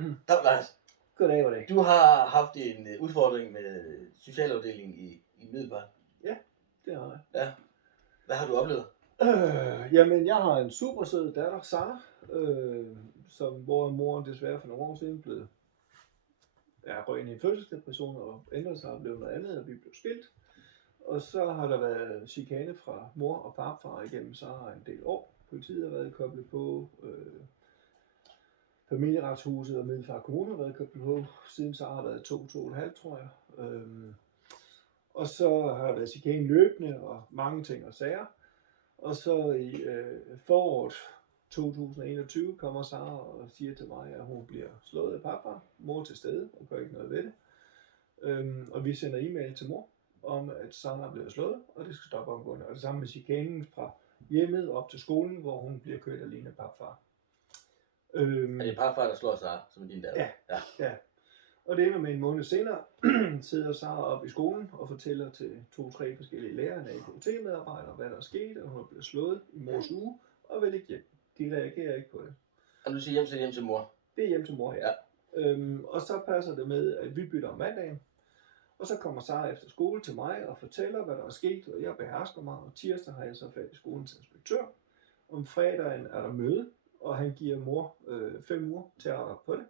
Dag Lars. Goddag. Du har haft en udfordring med socialafdelingen i Middelfart. Ja, det har jeg. Ja. Hvad har du oplevet? Jamen, jeg har en super sød datter, Sara, hvor moren desværre for nogle år siden blev røg ind i en fødselsdepression og ændrede sig og blev noget andet, og vi blev skilt. Og så har der været chikane fra mor og farfar igennem Sara en del år. Politiet har været koblet på, Familieretshuset og Middelfart Kommune har været koblet på, siden Sara har været 2,5 tror jeg. Og så har der været chikane løbende og mange ting og sager. Og så i foråret 2021 kommer Sara og siger til mig, at hun bliver slået af papfar. Mor til stede og gør ikke noget ved det. Og vi sender e-mail til mor om, at Sara er blevet slået, og det skal stoppe omgående. Og det samme med chikanen fra hjemmet op til skolen, hvor hun bliver kørt alene af papfar. Er det papfar, der slår Sara, som er din datter? Ja. Og det ender med en måned senere, sidder Sara op i skolen og fortæller til 2-3 forskellige lærere, af AKT-medarbejdere, hvad der er sket, og hun er blevet slået i mors uge, og vil ikke hjem. De reagerer ikke på det. Og du siger hjem til mor? Det er hjem til mor, ja. Og så passer det med, at vi bytter om mandagen, og så kommer Sara efter skole til mig og fortæller, hvad der er sket, og jeg behersker mig, og tirsdag har jeg så fat i skolens inspektør. Om fredagen er der møde, og han giver mor 5 uger til at arbejde på det.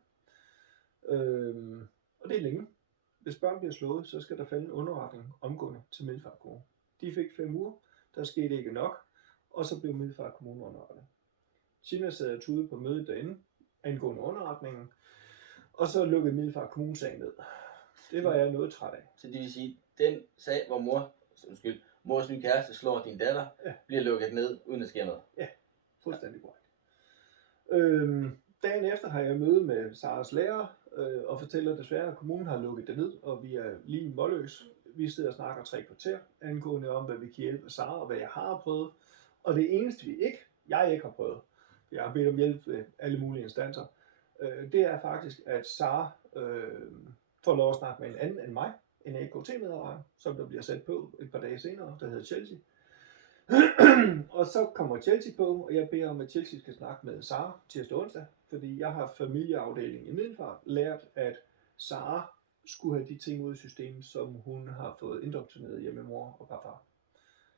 Og det er længe. Hvis børn bliver slået, så skal der falde en underretning omgående til Middelfart Kommune. De fik 5 uger, der skete ikke nok, og så blev Middelfart Kommune underrettet. Tina sad og tudede på mødet derinde, angående underretningen, og så lukkede Middelfart Kommune sagen ned. Det var jeg noget træt af. Så det vil sige, den sag, hvor mors nye kæreste slår din datter, bliver lukket ned, uden at sker noget? Ja, fuldstændig korrekt. Dagen efter har jeg møde med Saras lærer, og fortæller desværre, at kommunen har lukket det ned, og vi er lige målløs. Vi sidder og snakker 3 kvarter, angående om, hvad vi kan hjælpe Sara, og hvad jeg har prøvet. Og det eneste, jeg ikke har prøvet, jeg har bedt om hjælp ved alle mulige instanser, det er faktisk, at Sara får lov at snakke med en anden end mig, en AKT-medarbejder, som der bliver sat på et par dage senere, der hedder Chelsea. Og så kommer Chelsea på, og jeg beder om, at Chelsea skal snakke med Sara tirsdag og onsdag, fordi jeg har familieafdelingen i Middelfart lært, at Sara skulle have de ting ud i systemet, som hun har fået indoktrineret hjemme med mor og papfar.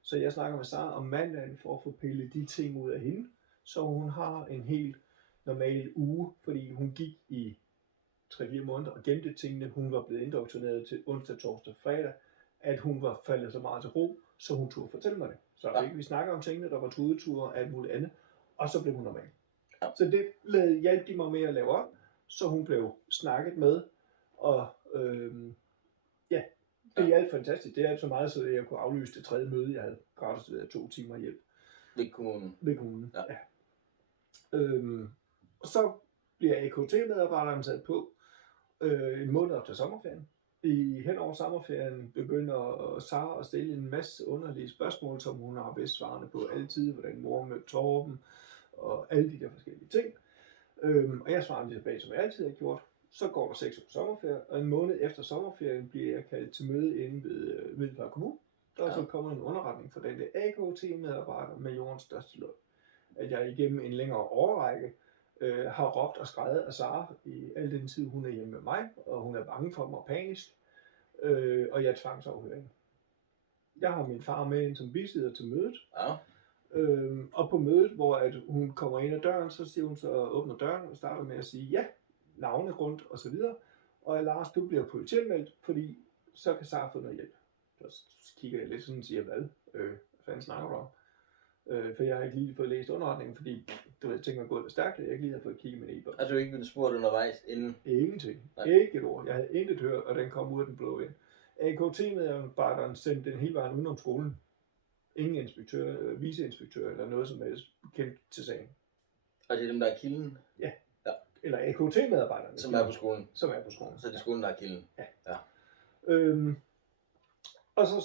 Så jeg snakker med Sara om mandagen for at få pillet de ting ud af hende, så hun har en helt normal uge, fordi hun gik i 3-4 måneder og gemte tingene, hun var blevet indoktrineret til onsdag, torsdag, fredag, at hun var faldet så meget til ro, så hun turde fortælle mig det. Så fik vi snakker om tingene, der var tudeture og alt muligt andet, og så blev hun normal. Så det hjalp de mig med at lave op, så hun blev snakket med, og det hjalp fantastisk. Det hjalp så meget, så jeg kunne aflyse det 3. møde, jeg havde gratis ved 2 timer hjælp. Ved kommunen? Ved kommunen, ja. Og så bliver AKT-medarbejderen sat på en måned op til sommerferien. Hen over sommerferien begynder Sara at stille en masse underlige spørgsmål, som hun har bedst svarende på altid, hvordan mor mødte Torben, og alle de der forskellige ting. Og jeg svarer lige tilbage, som jeg altid har gjort. Så går der 6 år på sommerferie, og en måned efter sommerferien bliver jeg kaldt til møde inde ved Middelfart Kommune. Der er så kommet en underretning fra den der AKT-medarbejder med jordens største løn, at jeg igennem en længere årrække har råbt og skreget af Sara i al den tid, hun er hjemme med mig, og hun er bange for mig og panisk, og jeg tvangsafhøring. Jeg har min far med ind som bisidder til mødet, og på mødet, hvor at hun kommer ind ad døren, så siger hun så, åbner døren og starter med at sige ja, navne rundt og så videre, og Lars, du bliver politianmeldt, fordi så kan Sara få noget hjælp. Så kigger jeg lidt sådan og siger, hvad fanden snakker du om? For jeg har ikke lige fået læst underretningen, fordi jeg tænker, at gået lidt stærkt, jeg ikke lige har fået kigget med det i bogen. Har du ikke blevet spurgt undervejs inden? Ingenting. Nej. Ikke et ord. Jeg havde intet hørt, og den kom ud af den blå ind. AKT-medarbejderen sendte den hele vejen udenom skolen. Ingen inspektør, viceinspektør eller noget som helst kendt til sagen. Og det er dem, der er kilden? Ja. Eller AKT-medarbejderne. Som er på skolen? Som er på skolen. Så det er skolen, der er kilden? Ja. Og så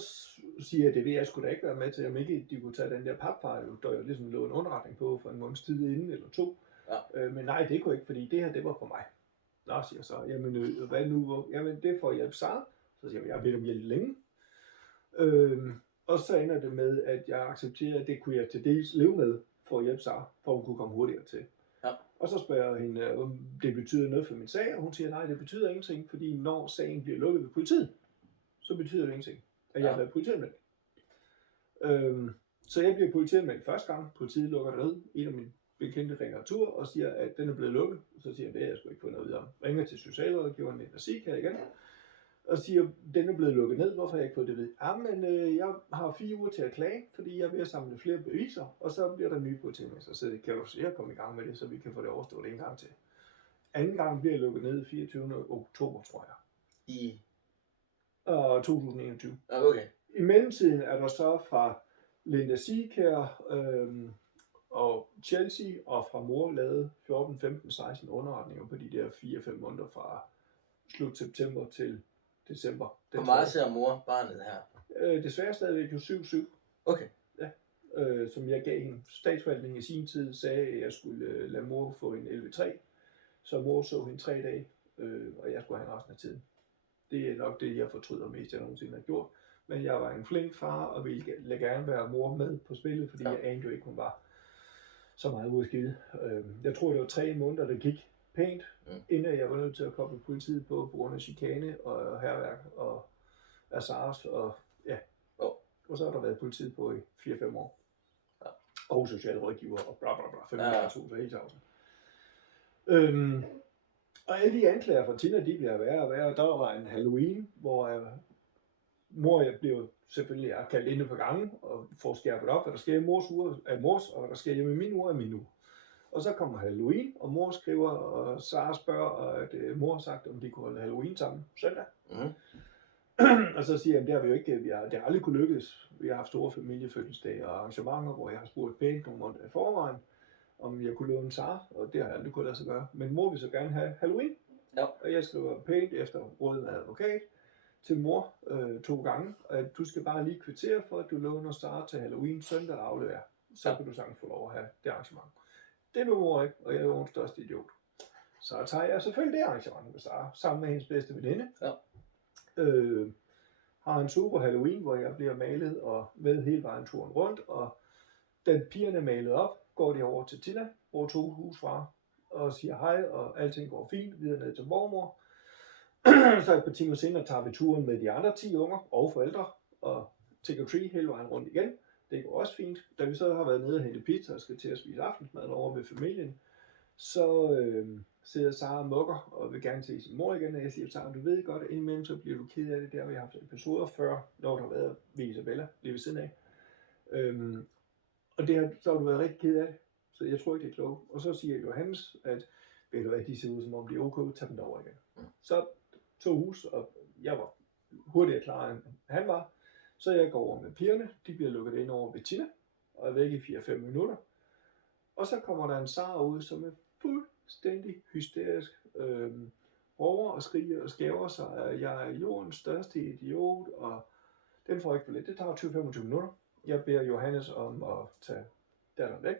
siger jeg, det vil jeg sgu da ikke være med til, om ikke de kunne tage den der papfar, der jo ligesom lå en underretning på for en måneds tid inden eller 2. Men nej, det kunne ikke, fordi det her, det var på mig. Nå, siger jeg så, jamen hvad nu? Jamen det får hjælp Sara. Så siger jeg, jeg har bedt om hjælp længe. Og så ender det med, at jeg accepterer, at det kunne jeg til dels leve med for at hjælpe Sara, for at hun kunne komme hurtigere til. Ja. Og så spørger jeg hende, om det betyder noget for min sag, og hun siger, nej, det betyder ingenting, fordi når sagen bliver lukket ved politiet, så betyder det ingenting, at jeg har været politianmeldt. Så jeg bliver politianmeldt første gang, politiet lukker det ned, en af mine bekendte ringer tur og siger, at den er blevet lukket. Så siger jeg, det har jeg sgu ikke fået noget videre om. Ringer til socialrådgiveren i Nasik her igen, og siger, den er blevet lukket ned, hvorfor har jeg ikke fået det ved? Jamen, jeg har 4 uger til at klage, fordi jeg vil samle flere beviser, og så bliver der nye politianmeldelser. Så kan du se at komme i gang med det, så vi kan få det overstået en gang til. Anden gang bliver jeg lukket ned 24. oktober, tror jeg. I? 2021. Okay. I mellemtiden er der så fra Linda Siekær og Chelsea og fra mor lavet 14, 15, 16 underretninger på de der 4-5 måneder fra slut september til december. Hvor meget ser mor barnet her? Desværre stadigvæk jo 7-7. Okay. Ja. Som jeg gav hende. Statsforvaltningen i sin tid sagde, at jeg skulle lade mor få en 11-3. Så mor så hende 3 dage, og jeg skulle have resten af tiden. Det er nok det, jeg fortryder mest, jeg nogensinde har gjort. Men jeg var en flink far, og ville gerne være mor med på spillet, fordi jeg anede jo ikke, hun var så meget ude at skide. Jeg tror, det var 3 måneder, der gik pænt, inden jeg var nødt til at koble politiet på grund af chikane og hærværk og Azars og ja. Og så har der været politiet på i 4-5 år. Ja. Og socialrådgiver og bla bla bla. 5.000 helt tavsen. Og alle de anklager fra Tina, de bliver værre og værre. Der var en Halloween, hvor mor jeg blev selvfølgelig kaldt inde på gangen og får skærpet op, hvad der sker i mors uge af mors, og hvad der sker hjemme i min uge af min uge. Og så kommer Halloween, og mor skriver, og Sara spørger, at mor har sagt, om de kunne holde Halloween sammen søndag. Og så siger jeg, det har vi jo ikke, det har aldrig kunne lykkes. Vi har haft store familiefødselsdage og arrangementer, hvor jeg har spurgt pænt nogle måneder i forvejen, om jeg kunne låne Sara, og det har jeg aldrig kunnet lade sig gøre. Men mor vil så gerne have Halloween, og jeg skriver pænt efter rådet med advokat til mor 2 gange, at du skal bare lige kvittere for, at du låner Sara til Halloween søndag og afleverer. Så kan du sagtens få lov at have det arrangement. Det vil mor ikke, og jeg er jo en største idiot. Så tager jeg selvfølgelig det arrangement med Sara, sammen med hendes bedste veninde. Ja. Har en super Halloween, hvor jeg bliver malet og med hele vejen turen rundt, og da pigerne er malet op, går de over til Tina, over 2 hus fra, og siger hej, og alting går fint, videre ned til mormor. Så et par timer senere tager vi turen med de andre 10 unger og forældre, og take a tree hele vejen rundt igen. Det går også fint. Da vi så har været nede og hente pizza og skal til at spise aftensmad over ved familien, så sidder Sara og mukker og vil gerne se sin mor igen, og jeg siger, Sara, du ved godt, at indimellem så bliver du ked af det der, vi har haft episoder før, når der har været ved Isabella lige ved siden af. Og så har du været rigtig ked af det, så jeg tror ikke, det er klogt. Og så siger Johannes, at ved du hvad, de ser ud som om de er okay, tag dem derover igen. Så 2 hus, og jeg var hurtigere klar, end han var. Så jeg går over med pigerne, de bliver lukket ind over ved Tina, og er væk i 4-5 minutter. Og så kommer der en Sara ud, som er fuldstændig hysterisk, råber og skriger og skæver sig, at jeg er jordens største idiot, og den får ikke for lidt. Det tager 20-25 minutter. Jeg beder Johannes om at tage datteren væk.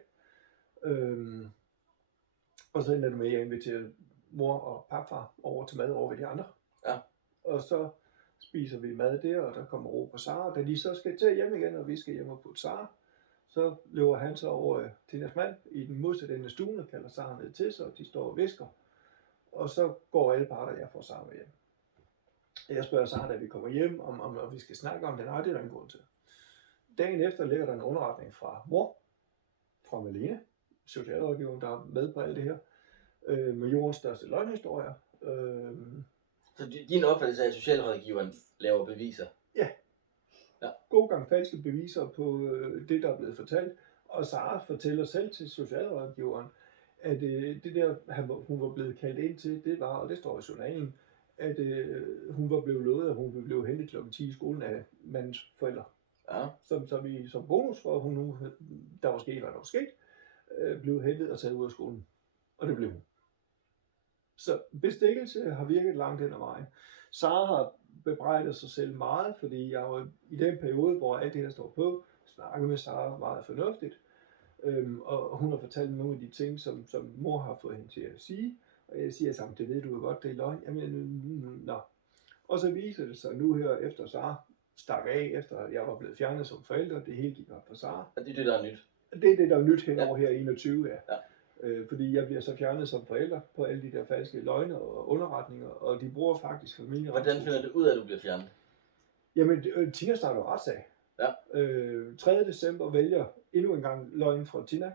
Og så ender det med, at jeg inviterer mor og papfar over til mad over ved de andre. Ja. Og så spiser vi mad der, og der kommer ro på Sara. Da de så skal til hjem igen, og vi skal hjem og putte Sara, så løber han så over Tinas mand i den modsatte ende af stuen og kalder Sara ned til sig, og de står og visker. Og så går alle parter, jeg får Sara med hjem. Jeg spørger Sara, da vi kommer hjem, om vi skal snakke om det. Nej, det er der ingen grund til. Dagen efter ligger der en underretning fra mor, fra Malene, socialrådgiveren, der er med på alt det her, med jordens største løgnhistorier. Så din opfattelse er, at socialrådgiveren laver beviser? Ja. God gang falske beviser på det, der er blevet fortalt. Og Sara fortæller selv til socialrådgiveren, at det der, hun var blevet kaldt ind til, det var, og det står i journalen, at hun var blevet lovet, at hun ville blive hentet kl. 10 i skolen af mandens forældre. Ja. Som bonus for, at hun nu, der var sket, hvad der var sket, blev hentet og taget ud af skolen. Og det blev hun. Så bestikkelse har virket langt hen ad vejen. Sara har bebrejdet sig selv meget, fordi jeg var i den periode, hvor alt det her står på, snakkede med Sara meget fornuftigt. Og hun har fortalt nogle af de ting, som mor har fået hende til at sige. Og jeg siger sammen, det ved du jo godt, det er løgn. Jamen, nå. Og så viser det sig nu her, efter Sara stak af, efter jeg var blevet fjernet som forælder, det hele gik op for Sara. Og det er det, der er nyt? Det er det, der er nyt henover her i 21, ja. Fordi jeg bliver så fjernet som forælder på alle de der falske løgne og underretninger, og de bruger faktisk familieretshuset. Hvordan finder du ud af, at du bliver fjernet? Jamen, Tina starter retssag. Ja. 3. december vælger endnu en gang løgn fra Tina,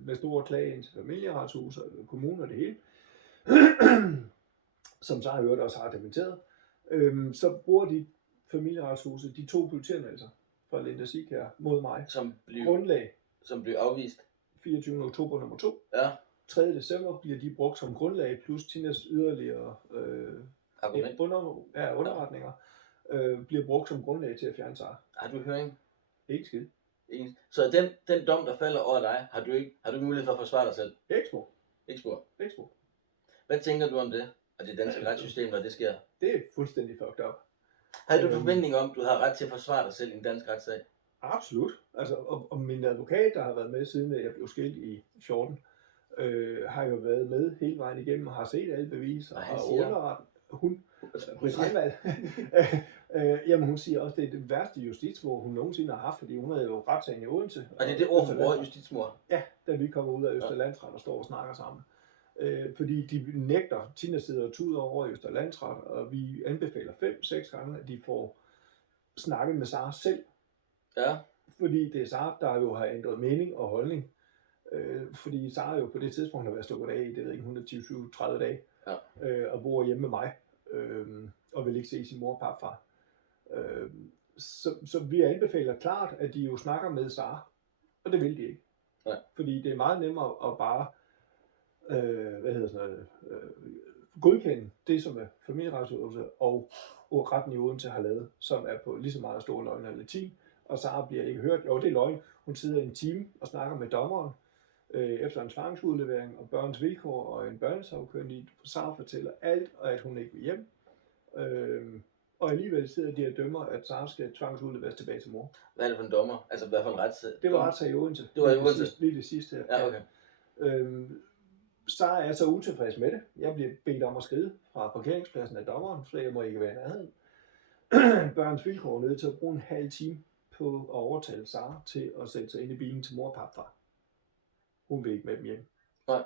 med store klage ind til familieretshuset, kommunen og det hele, som så har hørt også har dementeret. Så bruger de familieretshuset de 2 politianmeldelser fra Linda Sikær mod mig. Som blev afvist. 24. oktober nummer 2. Ja. 3. december bliver de brugt som grundlag, plus Tinas yderligere underretninger bliver brugt som grundlag til at fjerne sig. Har du høring? Ikke skid. Så den dom, der falder over dig, har du ikke mulighed for at forsvare dig selv? Ikke spor. Hvad tænker du om det, og det danske retssystem, når det sker? Det er fuldstændig fucked up. Havde du forventning om, du havde ret til at forsvare dig selv i en dansk retssag? Absolut. Altså, og min advokat, der har været med siden jeg blev skilt i 14, har jo været med hele vejen igennem og har set alle beviser og underrettet. Jamen hun siger også, det er det værste justitsmord, hun nogensinde har haft, fordi hun havde jo retssagen i Odense. Og det er det ord, hun bruger, justitsmord? Ja, da vi kommer ud af Østerlandsret og står og snakker sammen. Fordi de nægter, Tina sidder og tuder over i Østerlandsret, og vi anbefaler 5-6 gange, at de får snakket med Sara selv. Ja. Fordi det er Sara, der jo har ændret mening og holdning. Fordi Sara jo på det tidspunkt har været stukket af i, det ved ikke, 120-30 dage, og bor hjemme med mig, og vil ikke se sin mor og papfar. Så vi anbefaler klart, at de jo snakker med Sara, og det vil de ikke. Nej. Fordi det er meget nemmere at bare godkende det, som er familieretsudøvelse og retten i Odense har lavet, som er på lige så meget store løgn og latin, og Sara bliver ikke hørt. Jo, det er løgn. Hun sidder i en time og snakker med dommeren efter en tvangsudlevering og børns vilkår og en børnesagkyndig. Sara fortæller alt, og at hun ikke vil hjem. Og alligevel sidder de og dømmer, at Sara skal tvangsudleveres tilbage til mor. Hvad er det for en dommer? Altså hvad for en retssag? Det var retssag i Odense. Det var i Odense? Lige det sidste her. Ja, okay. Sara er så utilfreds med det. Jeg bliver bedt om at skride fra parkeringspladsen af dommeren, så jeg må ikke være i nærheden. Børns vilkår er nødt til at bruge en halv time på at overtale Sara til at sætte sig ind i bilen til mor og papfar. Hun vil ikke med dem hjem. Nej.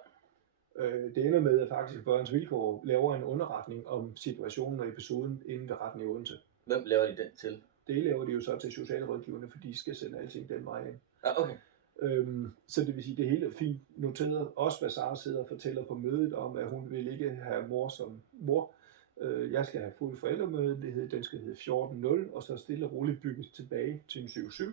Det ender med, at faktisk Børns Vilkår laver en underretning om situationen og episoden inden ved retten i Odense. Hvem laver de den til? Det laver de jo så til socialrådgiverne, fordi de skal sende alting den vej ind. Ja, okay. Så det vil sige, det hele er fint noteret. Også hvad Sara sidder og fortæller på mødet om, at hun vil ikke have mor som mor. Jeg skal have fuld forældremødelighed, den skal hedde 14.0, og så stille og roligt bygges tilbage til en 7-7.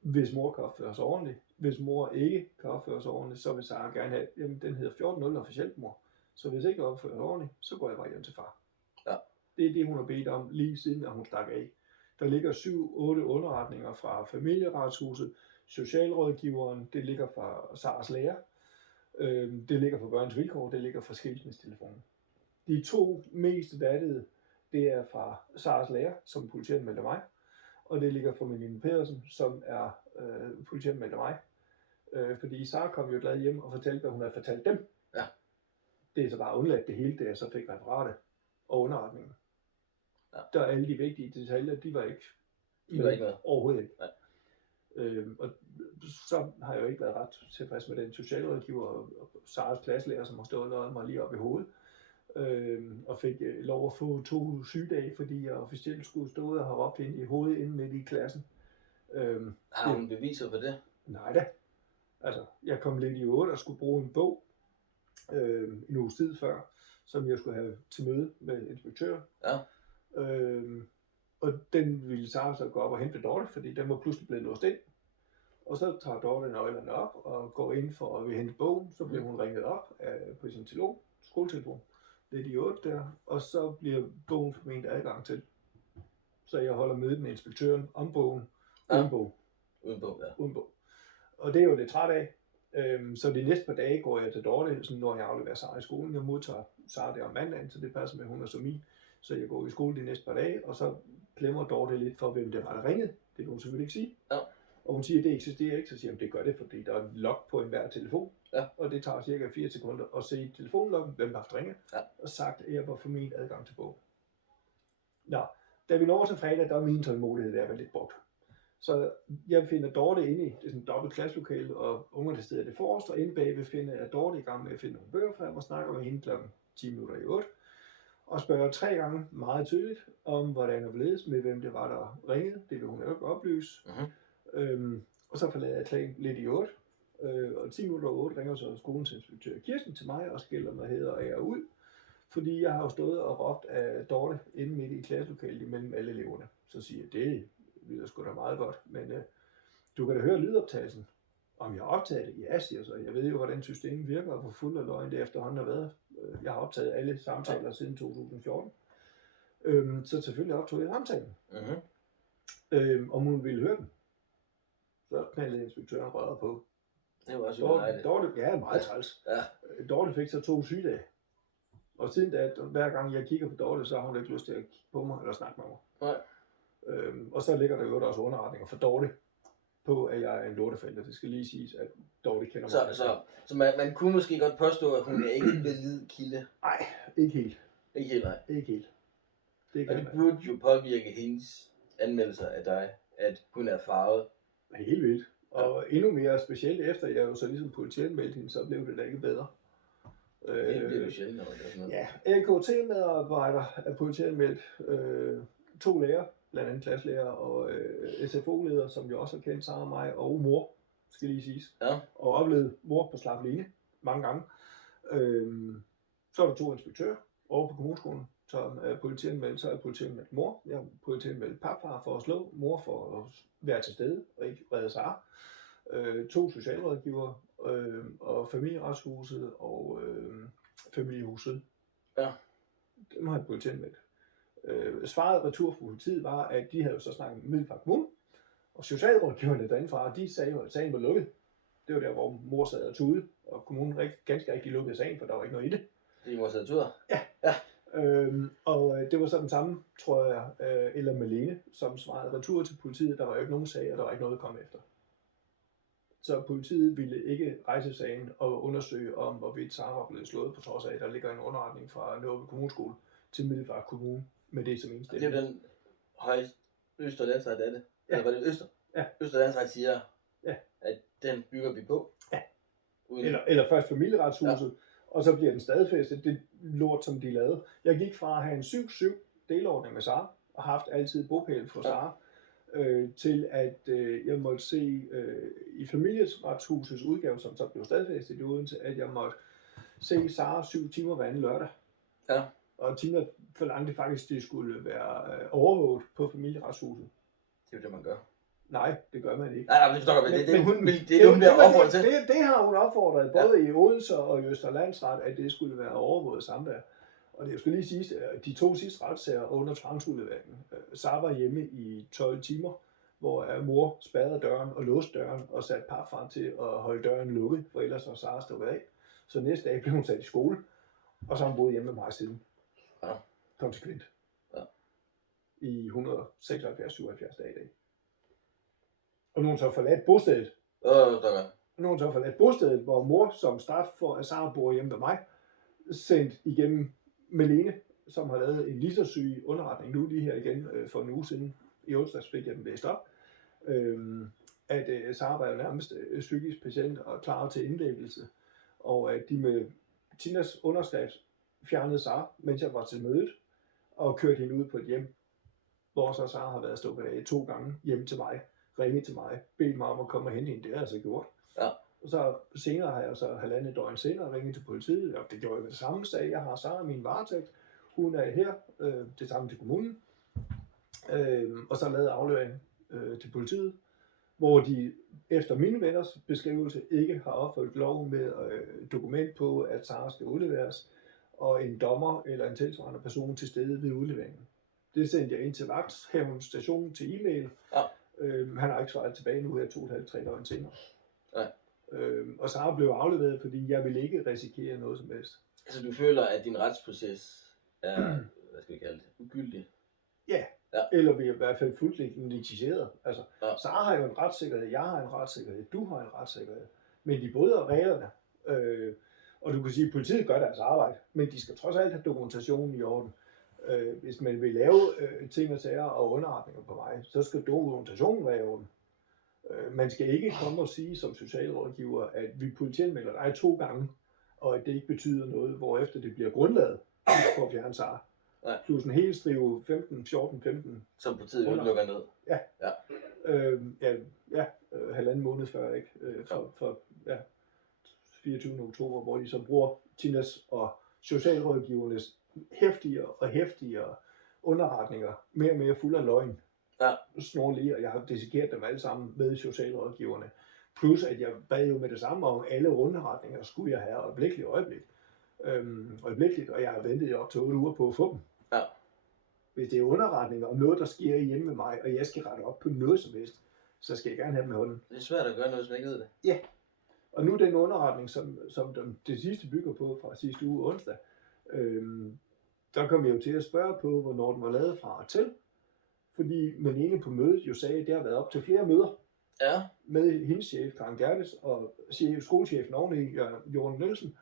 Hvis mor kan opføre sig ordentligt. Hvis mor ikke kan opføre sig ordentligt, så vil Sara gerne have, jamen den hedder 14.0 officielt mor. Så hvis ikke opfører sig ordentligt, så går jeg bare hjem til far. Ja. Det er det, hun har bedt om lige siden, at hun stak af. Der ligger 7-8 underretninger fra familieretshuset, socialrådgiveren, det ligger fra Saras lærer, det ligger fra Børns Vilkår, det ligger fra skilsmistelefonen. De 2 mest vattede, det er fra Saras lærer, som politianmeldte mig, og det ligger fra Melina Pedersen, som er politianmeldte mig. Fordi Sara kom jo glad hjem og fortalte, hvad hun havde fortalt dem. Ja. Det er så bare undladt det hele, da jeg så fik referatet og underretningen. Ja. Der er alle de vigtige detaljer, de var ikke med. Overhovedet ikke. Og så har jeg jo ikke været ret tilfreds med den socialrådgiver og Saras klasselærer, som har stået mig lige op i hovedet. Og fik lov at få 2 sygedage, fordi jeg officielt skulle stå og have råbt ind i hovedet inde midt i klassen. Har hun beviser for det? Nej da. Altså, jeg kom lidt i 8 og skulle bruge en bog en uges tid før, som jeg skulle have til møde med inspektøren. Ja. Og den ville Sara så gå op og hente Dorte, fordi den var pludselig blevet låst ind. Og så tager Dorte nøglerne op og går ind for at hente bogen. Så bliver hun ringet op på sin skoletelefon. Lidt i 8 der. Og så bliver bogen formentlig adgang til. Så jeg holder mødet med inspektøren om bogen. Uden bog. Uden bog, ja. Uden bog. Og det er jo lidt træt af. Så de næste par dage går jeg til Dorte, sådan når jeg afleverer Sara i skolen. Jeg modtager Sara der om mandagen, så det passer med, hun er som min. Så jeg går i skole de næste par dage, og så glemmer Dorte lidt for, hvem det var, der ringede. Det kan hun selvfølgelig ikke sige. Ja. Og hun siger, at det eksisterer ikke, så siger hun, det gør det, fordi der er en log på enhver telefon. Ja. Og det tager cirka 4 sekunder at se telefonloggen, hvem der har ringet, ja. Og sagt, at jeg var for min adgang til bogen. Nå, da vi når til fredag, der er min tålmodighed der lidt brugt. Så jeg finder Dorte inde i det er sådan et dobbelt klasselokale, og ungerne sidder det forrest, og inde bagved finder jeg Dorte i gang med at finde nogle bøger frem og snakker med hende klokken 8:10, og spørger 3 gange meget tydeligt om, hvordan der blevet med, hvem det var, der ringede. Det vil hun jo ikke oplyse. Og så forlader jeg klagen lidt i 8. Og 8:10 ringer så skolens inspektør Kirsten til mig og skælder mig hæder og ære ud. Fordi jeg har jo stået og råbt af Dorte inde midt i klasselokalet imellem alle eleverne. Så siger jeg, det lyder sgu da meget godt, men du kan da høre lydoptagelsen. Om jeg har optaget det? Ja, siger så. Jeg ved jo, hvordan systemet virker, og hvor fuld af løgn det efterhånden har været. Jeg har optaget alle samtaler siden 2014. Så selvfølgelig optog jeg samtalen. Om hun ville høre den. Så knaldede inspektøren røret på. Det var også dejligt. Dorte, ja, meget træls. Ja. Dorte fik så 2 sygedage. Og siden da, hver gang jeg kigger på Dorte, så har hun ikke lyst til at kigge på mig eller snakke med mig. Nej. Og så ligger der jo også underretninger for Dorte på, at jeg er en lortefælder. Det skal lige siges, at Dorte kender mig. Så man kunne måske godt påstå, at hun er ikke en valid kilde. Nej, ikke helt. Ikke helt, nej. Ikke helt. Og det burde jo påvirke hendes anmeldelser af dig, at hun er farvet. Helt vildt. Og endnu mere specielt efter, jeg jo så ligesom politianmeldte hende, så blev det da ikke bedre. Det bliver jo sjældent, når det er sådan noget. Ja, AKT-medarbejder er politianmeldt. 2 lærere, blandt andet klasselærer og SFO-leder, som jo også har kendt Sara og mig, og mor, skal lige siges. Ja. Og oplevet mor på slap line mange gange. Så er der 2 inspektører over på kommuneskolen, som er politianmeldt. Så er politianmeldt mor. Jeg har politianmeldt papfar for at slå, mor for at være til stede og ikke redde Sara. 2 socialrådgivere og familieretshuset og familiehuset. Ja. Dem har jeg politianmeldt. Svaret retur fra politiet var, at de havde jo så snakket med Middelfart Kommune, og socialrådgiverne derindefra, de sagde jo, at sagen var lukket. Det var der, hvor mor sad og tude, og kommunen ganske rigtig lukkede sagen, for der var ikke noget i det. Det mor sad og tuder? Ja. Og det var så den samme, tror jeg, eller Malene, som svarede retur til politiet. Der var jo ikke nogen sag, og der var ikke noget at komme efter. Så politiet ville ikke rejse sagen og undersøge om, hvorvidt Sara var blevet slået, på trods af, at der ligger en underretning fra Nåbe Kommuneskole til Middelfart Kommune med det som eneste. Det er jo den Østre Landsret af det. Ja. Eller var det Øster? Ja. Østre Landsret siger, ja, at den bygger vi på. Ja. Uden... Eller først familieretshuset, og så bliver den stadfæstet, det lort, som de lavede. Jeg gik fra at have en 7-7 delordning med Sara, og haft altid bopæl for Sara, til at jeg måtte se i familieretshusets udgave, som så blev stadfæstet i Odense, at jeg måtte se Sara 7 timer hver anden lørdag. Ja. Og Tina forlangte faktisk, at det skulle være overvåget på familieretshuset. Det er jo det, man gør. Nej, det gør man ikke. Nej, det forstår jeg, men det er hun bliver opfordret til. Det har hun opfordret, både i Odense og i Østre Landsret, at det skulle være overvåget samvær. Og det skal lige sige, at de 2 sidste retssager under tvangsudleveringen, Sara var hjemme i 12 timer, hvor mor spærrede døren og låste døren og satte papfar til at holde døren lukket, for ellers var Sara stukket af. Så næste dag blev hun sat i skole, og så har hun boet hjemme med mig siden. Ja. Konsekvent. Ja. I 176-77 dage i dag. Og nu har hun så forladt bostedet. Nu har hun så forladt bostedet, hvor mor som straf for, at Sara bor hjemme med mig, sendt igennem Malene, som har lavet en lige så syg underretning nu lige her igen for en uge siden. I onsdags fik jeg den læst op. At Sara var jo nærmest psykisk patient og klar til indlæggelse. Og at de med Tinas underskrift fjernede Sara, mens jeg var til mødet, og kørte hende ud på et hjem, hvor så Sara har været stukket af 2 gange hjem til mig, ringet til mig, bedt mig om at komme og hente hende. Det har jeg altså gjort. Ja. Og så senere har jeg så 1,5 døgn senere ringet til politiet, og det gjorde jeg med det samme sag. Jeg har Sara i min varetægt. Hun er her, det samme til kommunen. Og så lavet aflevering til politiet, hvor de efter mine venners beskrivelse ikke har opfyldt lov med dokument på, at Sara skal udleveres, og en dommer eller en tilsvarende person til stede ved udleveringen. Det sendte jeg ind til vagthavens station til e-mail. Ja. Han har ikke svaret tilbage nu her 2,5-3 døgn senere. Ja. Og Sara blev afleveret, fordi jeg ville ikke risikere noget som helst. Altså du føler, at din retsproces er, hvad skal vi kalde det, ugyldig? Ja. Eller vi er i hvert fald fuldstændig negligeret. Altså, Sara har jo en retssikkerhed, jeg har en retssikkerhed, du har en retssikkerhed. Men de bryder reglerne. Og du kan sige, at politiet gør deres arbejde, men de skal trods alt have dokumentationen i orden. Hvis man vil lave ting og sager og underretninger på mig, så skal dokumentationen være i orden. Man skal ikke komme og sige som socialrådgiver, at vi politianmelder dig 2 gange, og at det ikke betyder noget, hvorefter det bliver grundlaget for at fjerne SAR. Plus en hel strive 15. Som politiet lukker ned. Ja. Halvanden måned før, ikke? For 24. oktober, hvor de så bruger Tinas og socialrådgivernes hæftigere underretninger mere og mere fuld af løgn. Snorlige, og jeg har dissekeret dem alle sammen med socialrådgiverne. Plus at jeg bad jo med det samme om alle underretninger, skulle jeg have øjeblikkeligt, og jeg har ventet i op til 8 uger på at få dem. Ja. Hvis det er underretninger om noget, der sker hjemme med mig, og jeg skal rette op på noget som helst, så skal jeg gerne have dem med hånden. Det er svært at gøre noget, som ikke ved det. Ja. Og nu den underretning, som det sidste bygger på fra sidste uge onsdag, der kom jeg jo til at spørge på, hvornår den var lavet fra og til. Fordi Malene på mødet jo sagde, at det har været op til flere møder. Ja. Med hendes chef, Karen Gerdes, og skolechefen oveni, Jørgen Nielsen.